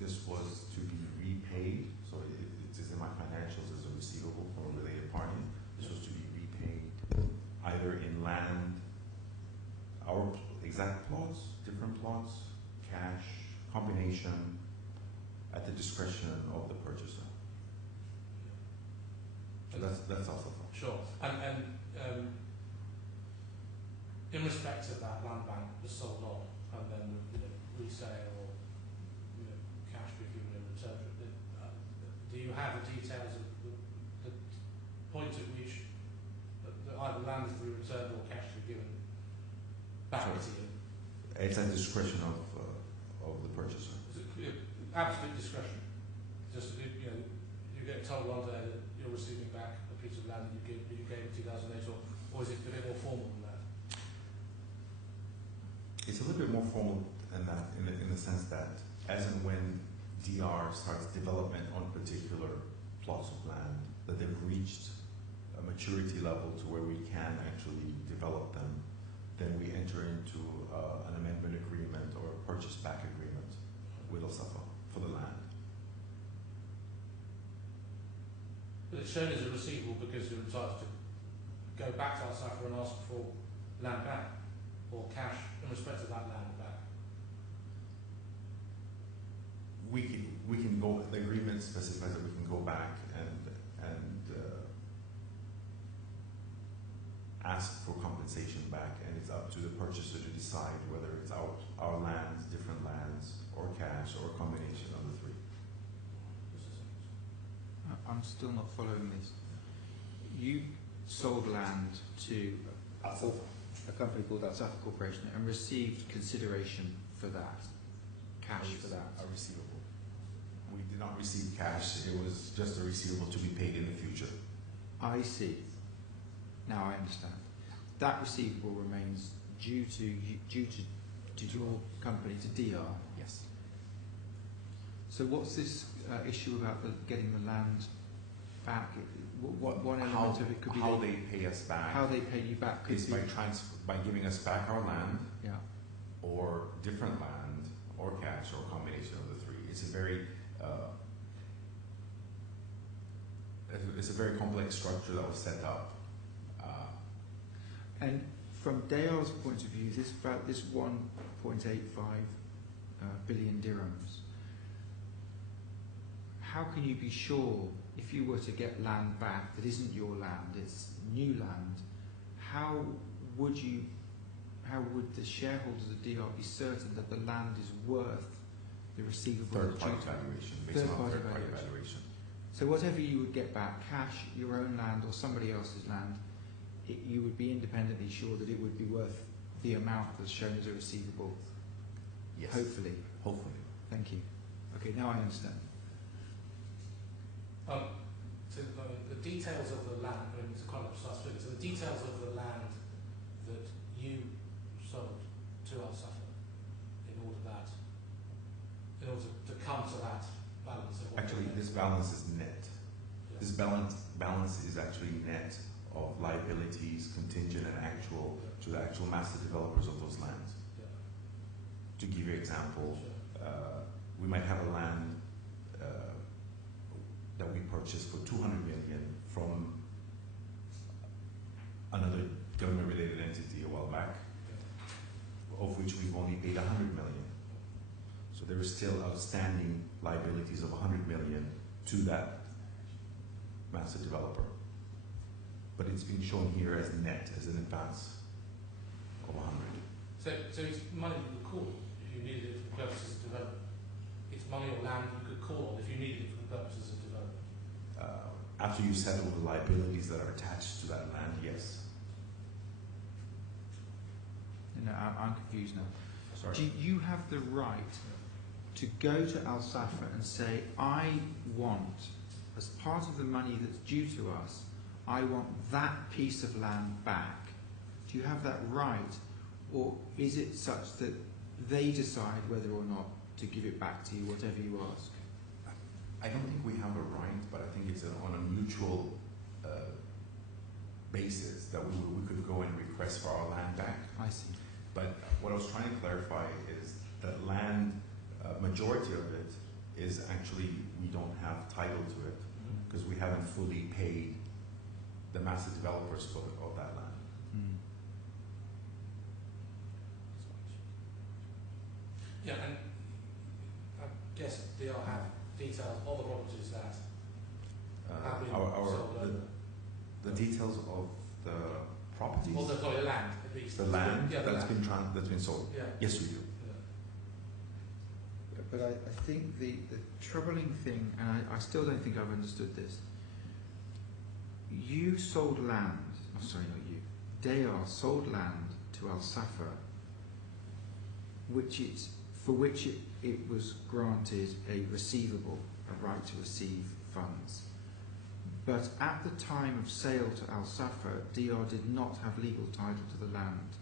this was to be repaid, so it is in my financials as a receivable from a related party. This was to be repaid either in land, our exact plots, different plots, cash, combination, at the discretion of the purchaser. So that's also fine. Sure. And in respect of that land bank was sold on and then resale or cash be given in return, do you have the details of the point at which either land is to be returned or cash to be given back to you? It's at discretion of the purchaser. Absolute discretion. Just you get told one day that you're receiving back a piece of land that you gave in 2008, or is it a bit more formal than that? It's a little bit more formal than that in the sense that as and when DR starts development on particular plots of land, that they've reached a maturity level to where we can actually develop them, then we enter into an amendment agreement or a purchase back agreement with Al-Safa for the land. But it's shown as a receivable because you're entitled to go back to Al-Safa and ask for land back or cash in respect of that land back. We can go. The agreement specifies that we can go back and ask for compensation back, and it's up to the purchaser to decide whether it's our lands, different lands, or cash, or a combination of the three. I'm still not following this. You sold land to a company called Alsafa Corporation and received consideration for that, cash for that. A receivable. We did not receive cash. It was just a receivable to be paid in the future. I see. Now I understand. That receivable remains due to your company, to DR. Yes. So what's this issue about getting the land back? One How, element of it could be how they pay us back how they pay you back could is be, by giving us back our land, yeah. or different land, or cash, or a combination of the three. It's a very complex structure that was set up. And from Dale's point of view, this 1.85 billion dirhams. How can you be sure, if you were to get land back that isn't your land, it's new land? How would the shareholders of DR be certain that the land is worth the receivable? Third-party valuation, based on third-party valuation. So whatever you would get back, cash, your own land, or somebody else's land, you would be independently sure that it would be worth the amount that's shown as a receivable. Yes. Hopefully. Hopefully. Thank you. Okay, now I understand. So the details of the land, I mean, it's quite a precise figure. So the details of the land that you sold to Alsafa in order to come to that balance of what Actually, this balance is net. Yeah. This balance is actually net of liabilities, contingent and actual, to the actual master developers of those lands. Yeah. To give you an example, Sure. we might have a land that we purchased for 200 million from another government-related entity a while back, of which we've only paid 100 million. So there is still outstanding liabilities of 100 million to that master developer. But it's been shown here as net, as an advance of 100. So it's money you could call if you needed it for the purposes of development. It's money or land you could call on if you needed it for the purposes of development. After you settle the liabilities that are attached to that land, yes. No, I'm confused now. Sorry. Do you have the right to go to Alsafa and say, I want, as part of the money that's due to us, I want that piece of land back? Do you have that right? Or is it such that they decide whether or not to give it back to you, whatever you ask? I don't think we have a right, but I think it's on a mutual basis that we could go and request for our land back. I see. But what I was trying to clarify is that land, majority of it is actually, we don't have title to it because we haven't fully paid the master developers of that land. Yeah, and I guess they all have details of the properties that have been sold over. The details of the properties, Well, the land, at least. the land Yeah, that's been sold. Yeah. Yes, we do. Yeah. But I think the troubling thing, and I still don't think I've understood this, you sold land, oh sorry, not you, Dayar sold land to Alsafa, for which it was granted a receivable, a right to receive funds. But at the time of sale to Alsafa, DR did not have legal title to the land.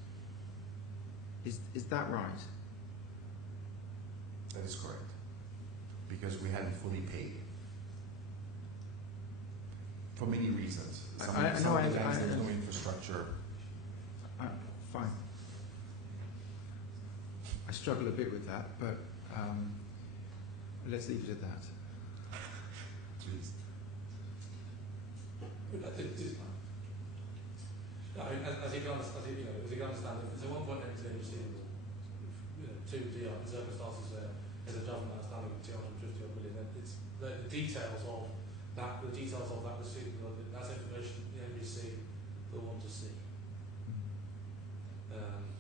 Is that right? That is correct. Because we hadn't fully paid. For many reasons. Some of the lands, there's no infrastructure. Fine. I struggle a bit with that, but let's leave it at that. Please. As you can understand, if it's a 1.8 receivable, to DR in circumstances where there's a judgment outstanding of 250 million, then it's the details of that receivable, that's information the NBC will want to see.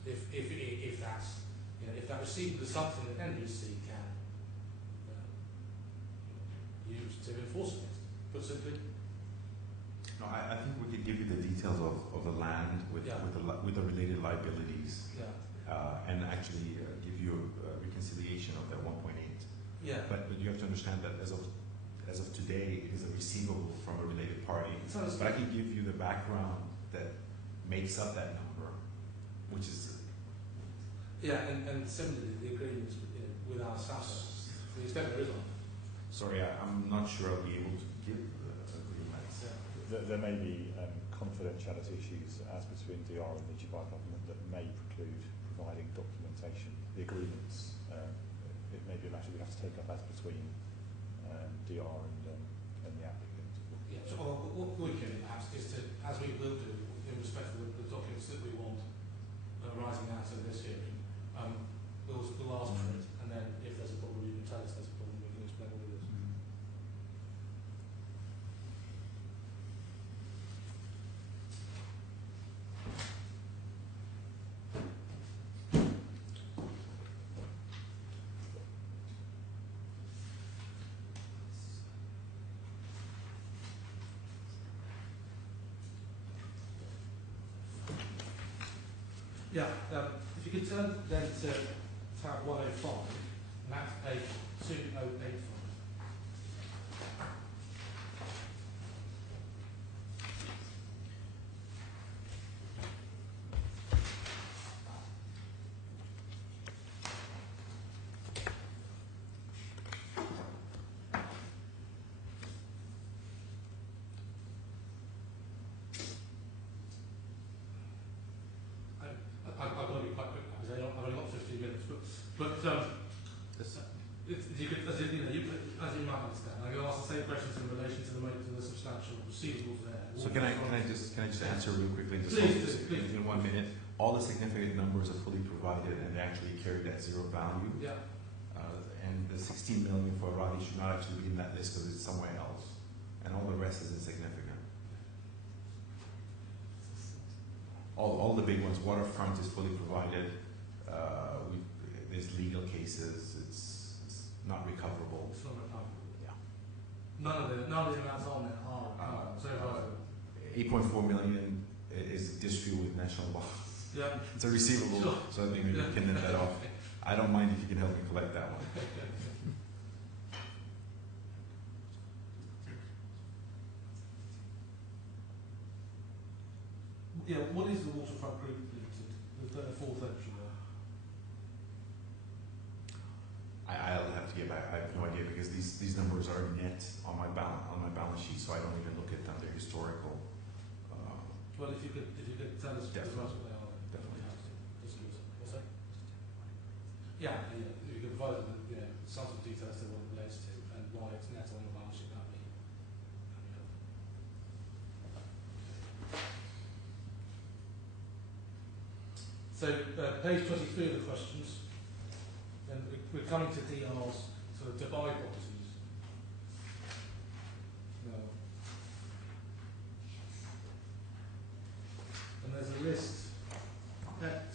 If that's, you know, if that receivable is something that NEC can use to enforce it, put simply. No, I think we could give you the details of the land with the related liabilities, and actually give you a reconciliation of that 1.8. Yeah. But you have to understand that as of today, it is a receivable from a related party. But I can give you the background that makes up that number, which is. And similarly, the agreements with our SASA, to the extent there is one. Sorry, I'm not sure I'll be able to give agreements. There may be confidentiality issues as between DR and the Dubai government that may preclude providing documentation. The agreements, it may be a matter we have to take up as between DR and the applicant. Yeah, so what we can perhaps is to, as we will do in respect of the documents that we want arising out of this hearing, we'll ask for it, and then if there's a problem, you can tell us there's a problem, we can explain what it is. If you could turn then to tab 105, and that's page 2085. I've got to be quite quick because I've only got 15 minutes. But you could, as you might understand, I'm going to ask the same questions in relation to the substantial receivables there. So can I just answer real quickly? Please. In 1 minute. All the significant numbers are fully provided and they actually carried at zero value. Yeah. And the 16 million for Raleigh should not actually be in that list because it's somewhere else. And all the rest is insignificant. All the big ones, waterfront is fully provided. There's legal cases. It's not recoverable. It's not recoverable. Yeah. None of the amounts on there are recoverable. So far, 8.4 million is dispute with national law. yeah. It's a receivable, Sure. so I think maybe we can net that off. I don't mind if you can help me collect that one. Yeah, what is the Waterfront Group Limited? The fourth entry there. I'll have to get back. I have no idea because these numbers are net on my balance sheet, so I don't even look at them. They're historical. Well, if you could tell us Definitely. what they are, then Definitely. just give us. What's that? Yeah. If you could provide them with some sort of details to what it relates to and why it's net on the balance sheet, that'd be helpful. So, page 23 of the questions, and we're coming to DR's sort of Dubai properties. Now, and there's a list at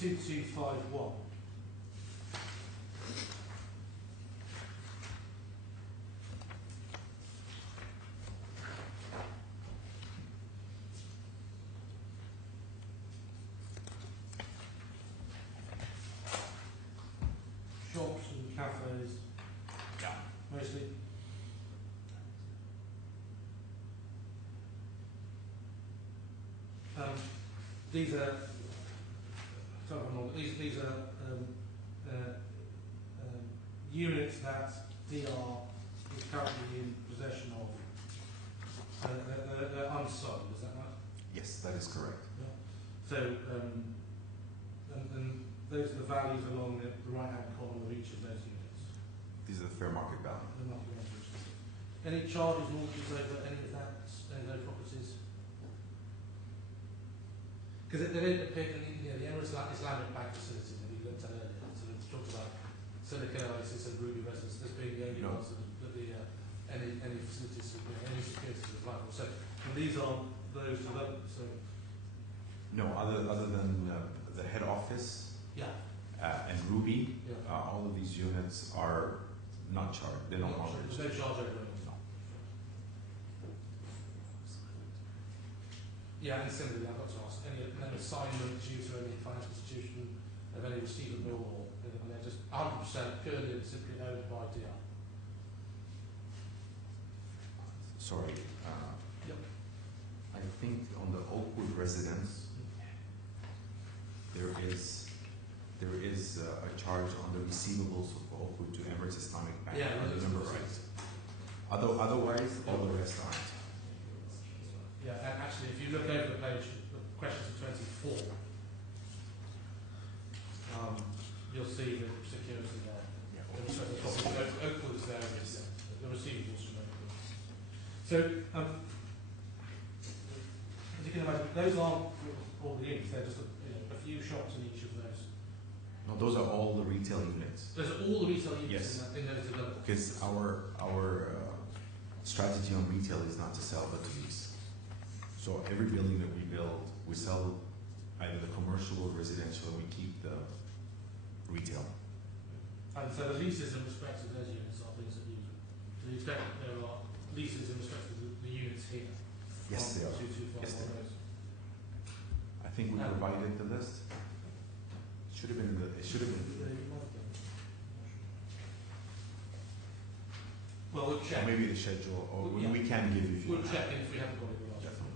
2251. Shops and cafes, mostly. These are units that DR is currently in possession of. They're unsold, is that right? Yes, that is correct. Yeah. So, and those are the values along the right-hand column of each of those units. These are the fair market value. The market values. Any charges, mortgages over any of those properties? Because they don't appear in the Islamic Bank facility that we looked at earlier. So it's talked about Silicon Oasis and Ruby Residence as being the only ones that any facilities, any securities apply for. So, and these are those developments. So No, other than the head office Yeah. and Ruby, Yeah. all of these units are not charged. They're not mortgaged. There's no charge over it. No. Yeah, and similarly, I've got to ask, any assignment due to any financial institution of any receivable or anything, they're just 100% purely and simply owned by DR. Sorry. Yep. I think on the Oakwood residence, there is a charge on the receivables of Oakwood to Emirates Islamic Bank. Yeah, I remember right. Otherwise, all the rest aren't. Yeah, and actually, if you look over the page, the questions of 24, you'll see the security there. So the Oakwood is there, the receivables from Oakwood. So, as you can imagine, those aren't all the units, they're just a few shops in each of those. No, those are all the retail units. Those are all the retail units Yes. in those developments. Because our strategy on retail is not to sell but to lease. So every building that we build, we sell either the commercial or residential, and we keep the retail. And so the leases in respect of those units are things that you, to the extent that there are leases in respect of the units here. Yes, they are. 2251 Yes, they are. those. I think we provided the list. Should have been. It should have been. Well, we'll check. Or maybe the schedule, or Yeah. we can give you. If you We'll want. check if we haven't got it. We'll ask. Definitely.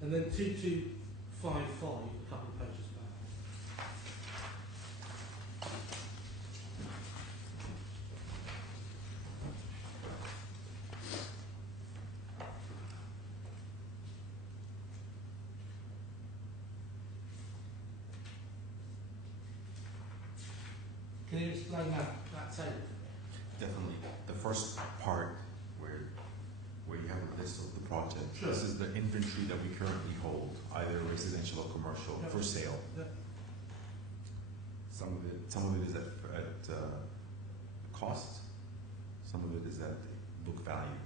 And then 2255, a couple of pages back. Can you explain that table? Definitely. The first part where you have a list of the project. Sure. This is the inventory that we currently hold, either residential or commercial, Yeah. for sale. Yeah. Some of it is at cost. Some of it is at book value.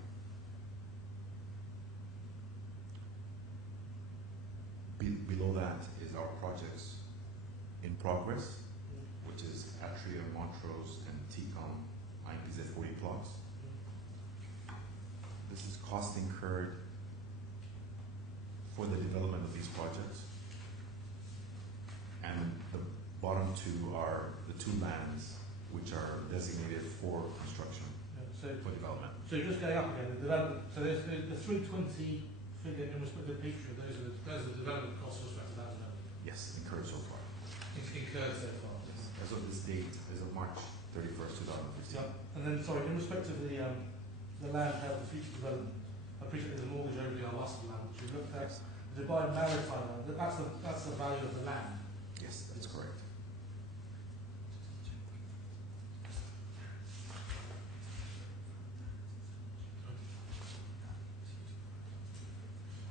Below that is our projects in progress, which is Atria, Montrose, and TCOM 90Z40 plots. This is cost incurred for the development of these projects. And the bottom two are the two lands which are designated for construction, So for development. So just going up again, the development. So there's the 320 figure in respect of the picture. Those are the development costs with respect to that development. Yes, incurred so far. It's incurred so far. As of this date, as of March 31st, 2015. Yeah. And then sorry, in respect of the land held for future development, I appreciate there's a mortgage over the Ulster land which we looked at. The Dubai Maritime land. That's the value of the land. Yes, that's correct.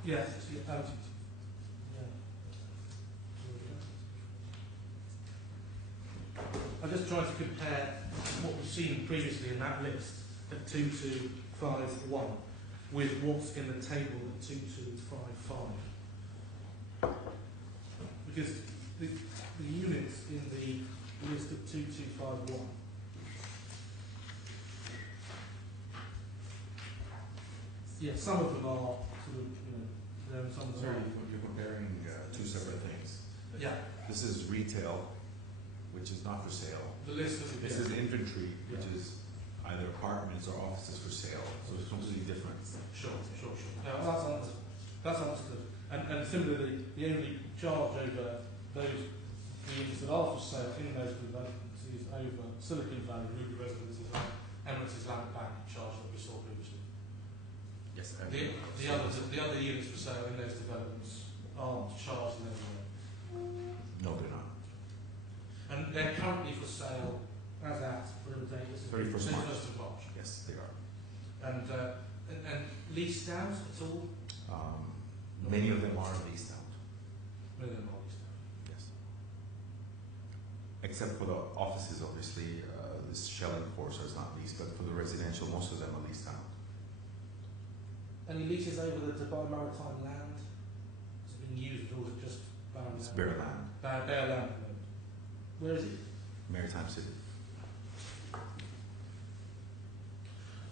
Yes. I'm just trying to compare what we've seen previously in that list at 2251 with what's in the table at 2255. Because the units in the list at 2251 some of them are sort of, there are some of them Sorry, are. you're comparing two separate things. Yeah, This is retail, which is not for sale. the list of This is inventory, which Yeah. is either apartments or offices for sale. So it's completely different. Sure. Now that's understood. And similarly, the only charge over those units that are for sale in those developments is over Silicon Valley, Ruby Residences, and Emirates Islamic Bank charge that we saw previously. Yes. The other units for sale in those developments aren't charged in any way. No, they're not. And they're currently for sale as at, whatever date this is, 31st March. 31st of March. Yes, they are. And leased out at all? Many of them are leased out. Many of them are leased out. Yes. except for the offices, obviously, this shell and core, so it's not leased, but for the residential, most of them are leased out. Any leases over the Dubai Maritime land? Has it been used or is it just barren It's land? bare land, Bare land. Where is it? Maritime City.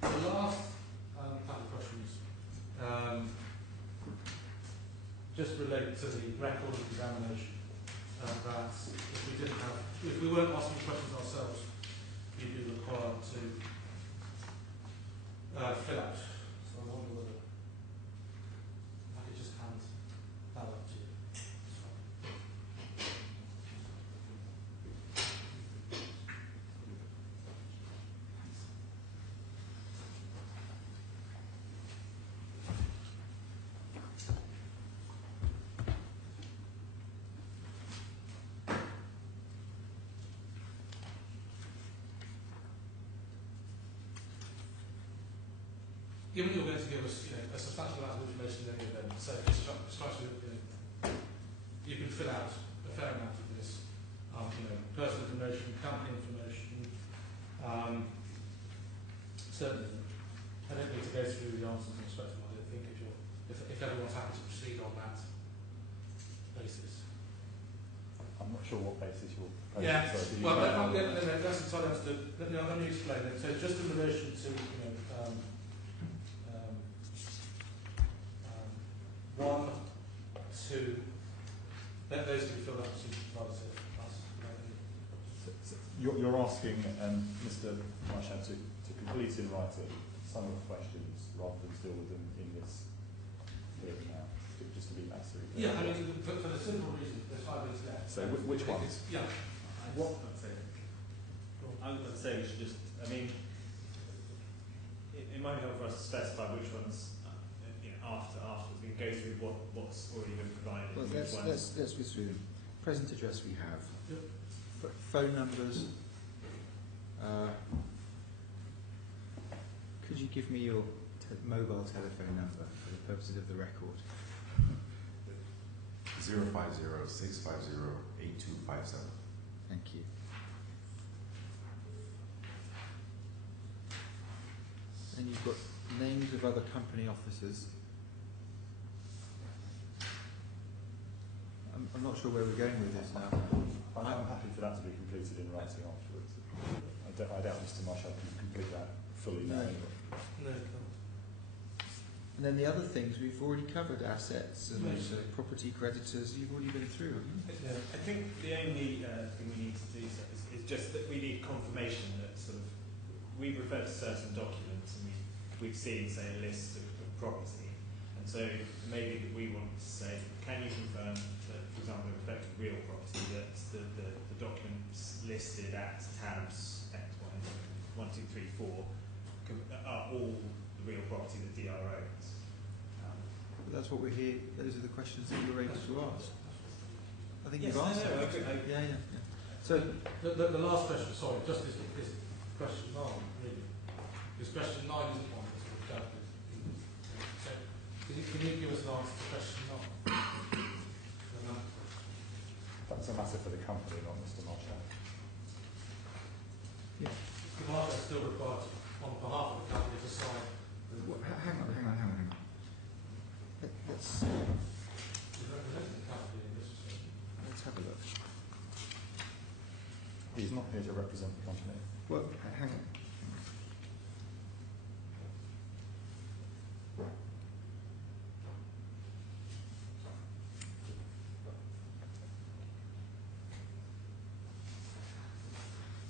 The last couple of questions just relate to the record of examination. That if we weren't asking questions ourselves, you'd be required to fill out. So I wonder whether I could just hand that up to you. Given you're going to give us, a substantial amount of information in any event, so it's structured, you can fill out a fair amount of this, personal information, company information, certainly. I don't need to go through the answers and expect them. I don't think if everyone's happy to proceed on that basis. I'm not sure what basis you're proposing. Yeah, So well, that's entirely understood. Let me explain it. So just in relation to, one, two, those can be filled out rather to us. You're asking Mr. Marchand to complete in writing some of the questions rather than deal with them in this hearing now, just to be absolutely clear. Yeah, I mean, for the simple reason, there's 5 minutes left. So which ones? Yeah. I was going to say we should just, it might be helpful for us to specify which ones, afterwards we can go through what's already been provided. Well, let's go through them. Present address we have. Yep. Phone numbers. Could you give me your mobile telephone number for the purposes of the record? 050-650-8257. Thank you. And you've got names of other company officers. I'm not sure where we're going with this now. I'm happy for that to be completed in writing afterwards. I doubt Mr. Marshall can complete that fully now. No, can't. And then the other things we've already covered, assets and property creditors, you've already been through, haven't you? Yeah. I think the only thing we need to do is just that we need confirmation that we've referred to certain documents and we've seen, say, a list of property. And so maybe we want to say, can you confirm that, for example, with respect to real property, that the documents listed at tabs X, Y, 1, 2, 3, 4 are all the real property that DR owns? But that's what we're here, those are the questions that you're able to ask. I think Yes, you've answered I that. agree. Yeah. So, The last question, sorry, just this question 9, really. Because question 9 isn't one that's been dealt with. So, can you give us an answer to question 9? That's a matter for the company, not Mr. Marshall. yeah. The market is still required on behalf of the company to sign. Hang on. Let's He's representing the company in this respect. let's have a look. He's not here to represent the company. Well, hang on.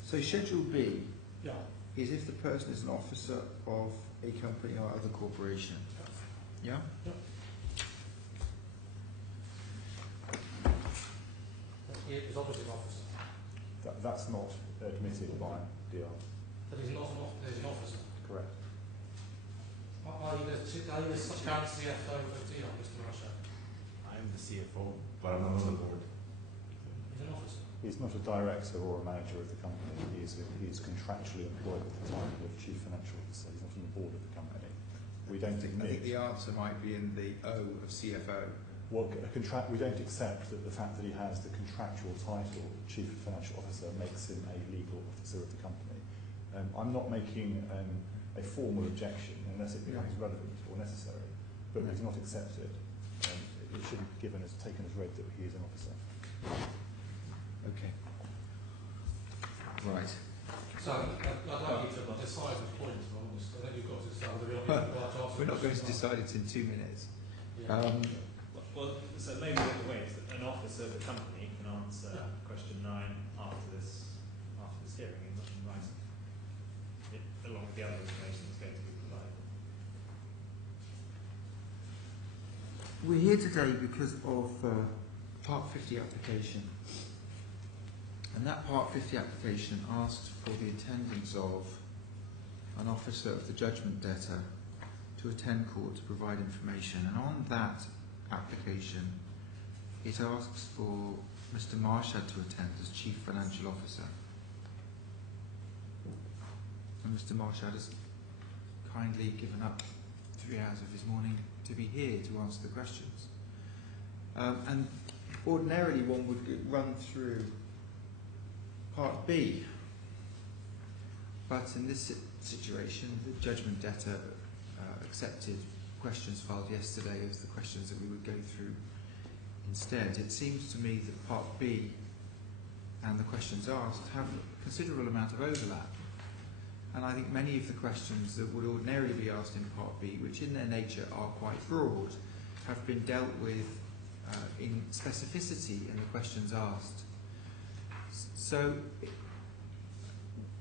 So Schedule B Yeah. is if the person is an officer of a company or other corporation. Yeah? He is obviously an officer. That's not admitted by DR. But he's not an officer. Correct. Are you the current CFO of DR, Mr. Marshall? I'm the CFO, but I'm not on the board. He's an officer. He's not a director or a manager of the company. He is contractually employed with the title of Chief Financial Officer. He's not on the board of the company. We don't I think admit. the answer might be in the O of CFO. we don't accept that the fact that he has the contractual title Chief Financial Officer makes him a legal officer of the company. I'm not making a formal objection unless it becomes relevant or necessary, but we do not accept it. It should be taken as read that he is an officer. Okay. Right. So I'd like you to decide the point. I think you've got to decide whether you're going to ask. We're not going to decide it in 2 minutes. Yeah. So maybe the way is that an officer of the company can answer question 9 after this hearing in writing, along with the other information that's going to be provided. We're here today because of Part 50 application. And that Part 50 application asked for the attendance of an officer of the judgment debtor to attend court to provide information. And on that application, it asks for Mr. Marshad to attend as Chief Financial Officer. And Mr. Marshad has kindly given up 3 hours of his morning to be here to answer the questions. And ordinarily one would run through Part B, but in this situation the judgment debtor accepted questions filed yesterday as the questions that we would go through instead. It seems to me that Part B and the questions asked have a considerable amount of overlap, and I think many of the questions that would ordinarily be asked in Part B, which in their nature are quite broad, have been dealt with in specificity in the questions asked. So,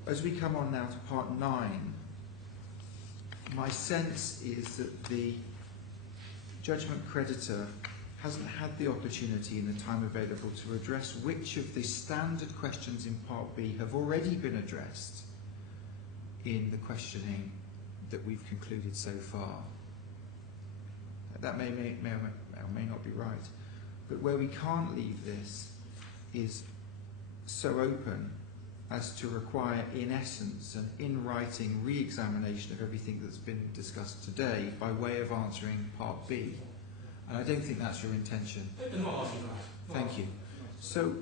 as we come on now to Part 9, my sense is that the judgment creditor hasn't had the opportunity in the time available to address which of the standard questions in Part B have already been addressed in the questioning that we've concluded so far. That may or may not be right, but where we can't leave this is so open as to require, in essence, an in-writing re-examination of everything that's been discussed today by way of answering Part B. And I don't think that's your intention. Thank you. So,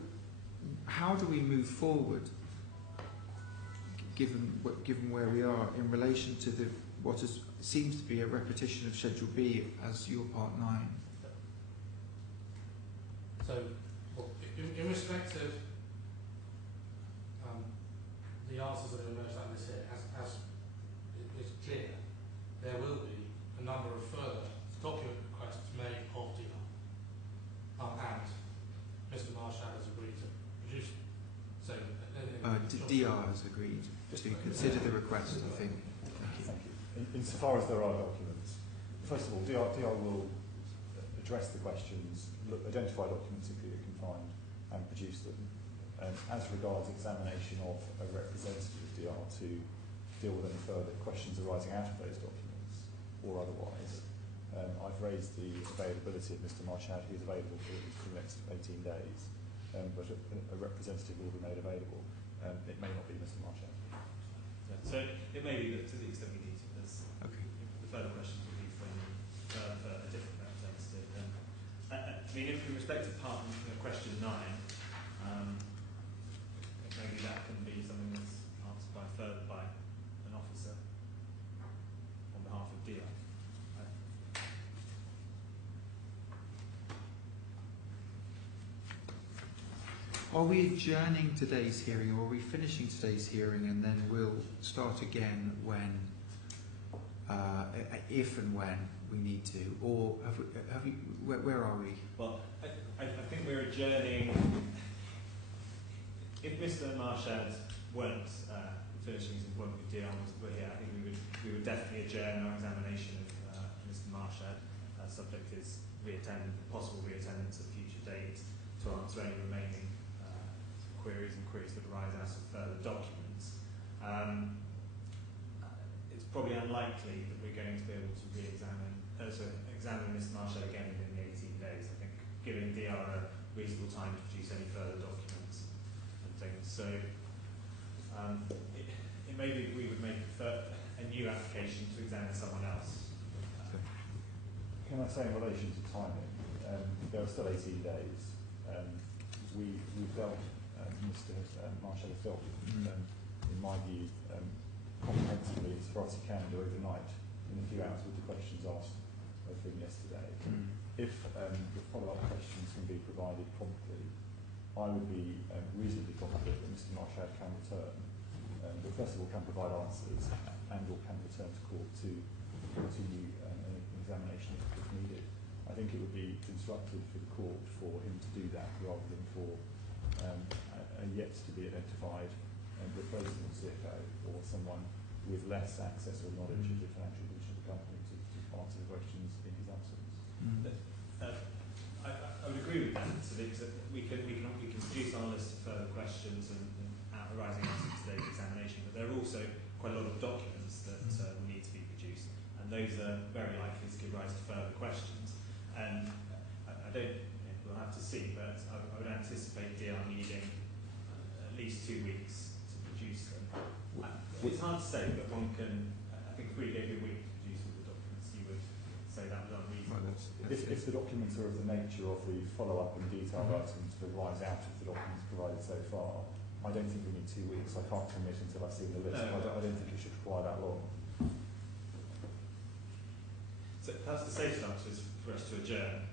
how do we move forward, given where we are, in relation to what seems to be a repetition of Schedule B as your Part 9? So, in respect of the answers that are emerged out of this here, as it's clear, there will be a number of further document requests made of DR. And Mr. Marshall has agreed to produce them. So, DR has agreed to consider the request, I think. Thank you. Insofar as there are documents, first of all, DR will address the questions, identify documents if you can find, and produce them. As regards examination of a representative of DR to deal with any further questions arising out of those documents or otherwise, I've raised the availability of Mr. Marshad, who is available for the next 18 days, but a representative will be made available. It may not be Mr. Marshad. So it may be that to the extent we need to, okay. The further questions will be from a different representative. I mean, in respect to question 9, maybe that can be something that's answered further by an officer on behalf of DR. Are we adjourning today's hearing, or are we finishing today's hearing and then we'll start again when, if and when we need to, or have we where are we? Well, I think we're adjourning. If Mr. Marshad weren't finishing his employment with DR and were here, I think we would definitely adjourn our examination of Mr. Marshad, subject to his possible reattendance at a future date, to answer any remaining queries that arise out of further documents. It's probably unlikely that we're going to be able to examine Mr. Marshad again within the 18 days. I think giving DR a reasonable time to produce any further documents and things. So it may be that we would make a new application to examine someone else. Can I say in relation to timing, there are still 18 days. We've dealt, Mr. Marshall has dealt, in my view, comprehensively as far as he can do overnight in a few hours with the questions asked of him yesterday. If the follow-up questions can be provided promptly, I would be reasonably confident that Mr. Marshall can return, but first of all can provide answers and or can return to court to continue an examination if needed. I think it would be constructive for the court for him to do that rather than for a yet to be identified replacement CFO or someone with less access or knowledge of the financial position of the company to answer the questions in his absence. I would agree with that. So that we can produce our list of further questions and arising out of today's examination, but there are also quite a lot of documents that will need to be produced, and those are very likely to give rise to further questions. And I don't, we'll have to see, but I would anticipate DR needing at least 2 weeks to produce them. It's hard to say, but one can, I think if we gave you a week to produce all the documents, you would say that was unreasonable. If the documents are of the nature of the follow-up and detailed items that arise out of the documents provided so far, I don't think we need 2 weeks. I can't commit until I've seen the list. No, I don't think it should require that long. So perhaps the safe answer is for us to adjourn,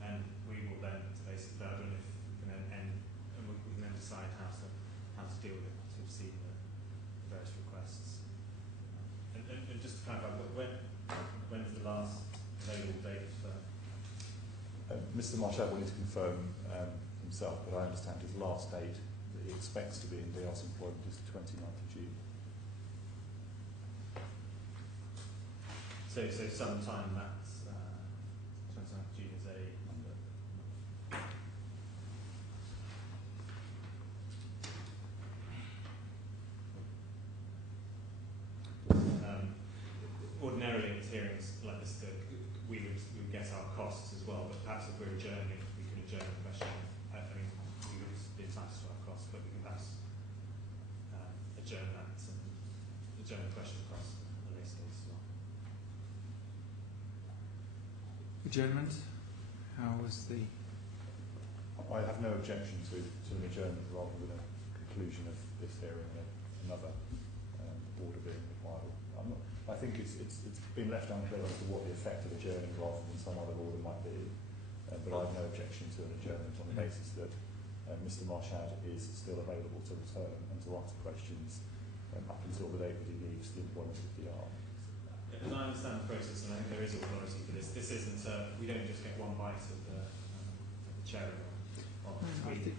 and we will then basically vote on if we can then end, and we can then decide how to deal with it, to receive the various requests. And just to clarify, when's the last available date for? Mr. Marshall wanted to confirm himself, but I understand his last date that he expects to be in DR's employment is the 29th of June. So sometime that's 29th of June is a Monday. Ordinarily in hearings like this, we would get our costs as well, but perhaps if we're adjourning, we can adjourn the question. I mean, we would be entitled to our costs, but we can perhaps adjourn that and adjourn the question across the later days as well. Adjournment? How was the... I have no objection to an adjournment rather than a conclusion of this hearing and another order being required. I think it's been left unclear as to what the effect of adjourning rather than some other order might be, but I have no objection to an adjournment on the basis that Mr. Marshall is still available to return and to answer questions up until the date that he leaves the employment of DR. As I understand the process, and I think there is authority for this, this isn't, we don't just get one bite of the cherry on the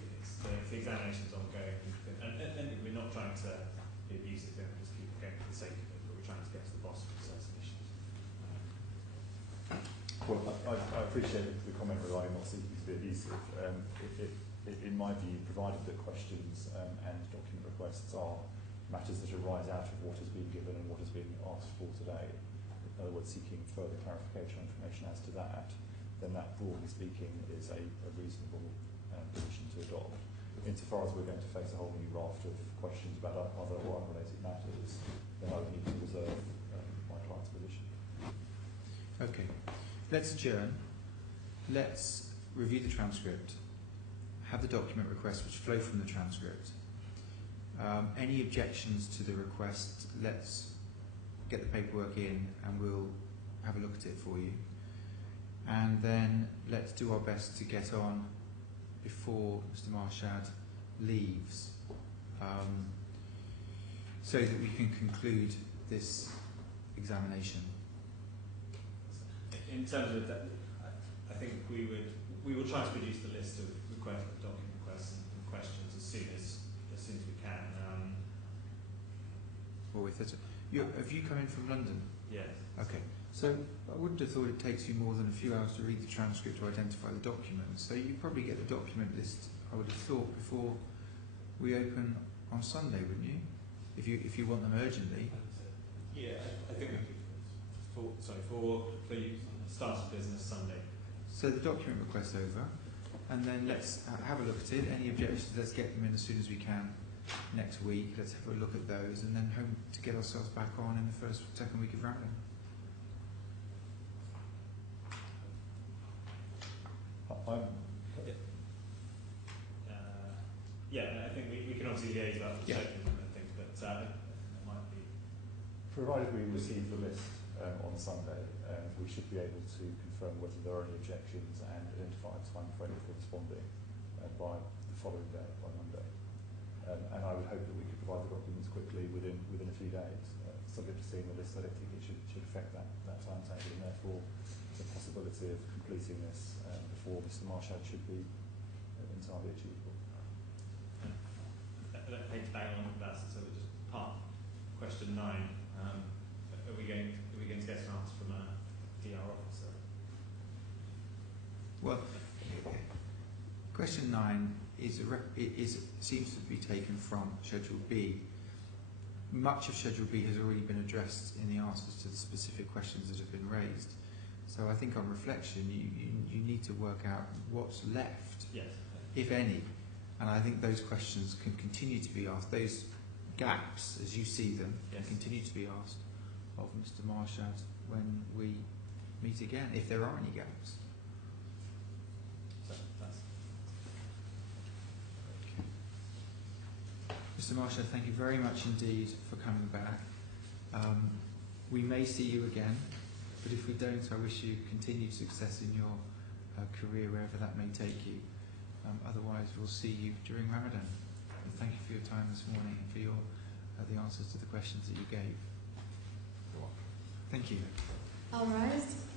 examination's ongoing, and we're not trying to be abusive and just keep it going for the sake of it, but we're trying to get to the bottom of certain issues. Well, I appreciate the comment regarding not seeking to be abusive. In my view, provided that questions and document requests are matters that arise out of what has been given and what has been asked for today, in other words, seeking further clarification or information as to that, then that, broadly speaking, is a reasonable position to adopt. Insofar as we're going to face a whole new raft of questions about other or unrelated matters, then I would need to reserve my client's position. Okay, let's adjourn. Let's review the transcript, have the document requests which flow from the transcript. Any objections to the request, let's get the paperwork in and we'll have a look at it for you. And then let's do our best to get on before Mr. Marshad leaves, so that we can conclude this examination. In terms of that, I think we will try to produce the list of document requests and questions as soon as we can. Have you come in from London? Yes. Okay. So I wouldn't have thought it takes you more than a few hours to read the transcript to identify the documents. So you probably get the document list, I would have thought, before we open on Sunday, wouldn't you? If you want them urgently. Yeah, I think for you start of business Sunday. So the document request over, and then let's have a look at it. Any objections, let's get them in as soon as we can next week. Let's have a look at those, and then hope to get ourselves back on in the second week of Ramadan. I'm yeah, I think we can obviously liaise about the Yeah. schedule and things, but it might be. provided we receive the list on Sunday, we should be able to confirm whether there are any objections and identify a time frame for responding by the following day, by Monday. And I would hope that we could provide the documents quickly within a few days. Subject to seeing the list, I don't think it should affect that timetable, and therefore the possibility of completing this before Mr Marshall should be entirely achievable. I don't hate to bang on that, so we just part question 9. Are we going to get an answer from a DR officer? Well, question 9 seems to be taken from Schedule B. Much of Schedule B has already been addressed in the answers to the specific questions that have been raised. So I think on reflection, you need to work out what's left, Yes. if any. And I think those questions can continue to be asked. Those gaps, as you see them, Yes. can continue to be asked of Mr Marshall when we meet again, if there are any gaps. So that's. Mr Marshall, thank you very much indeed for coming back. We may see you again, but if we don't, I wish you continued success in your career, wherever that may take you. Otherwise, we'll see you during Ramadan. And thank you for your time this morning and for your the answers to the questions that you gave. Thank you. All rise.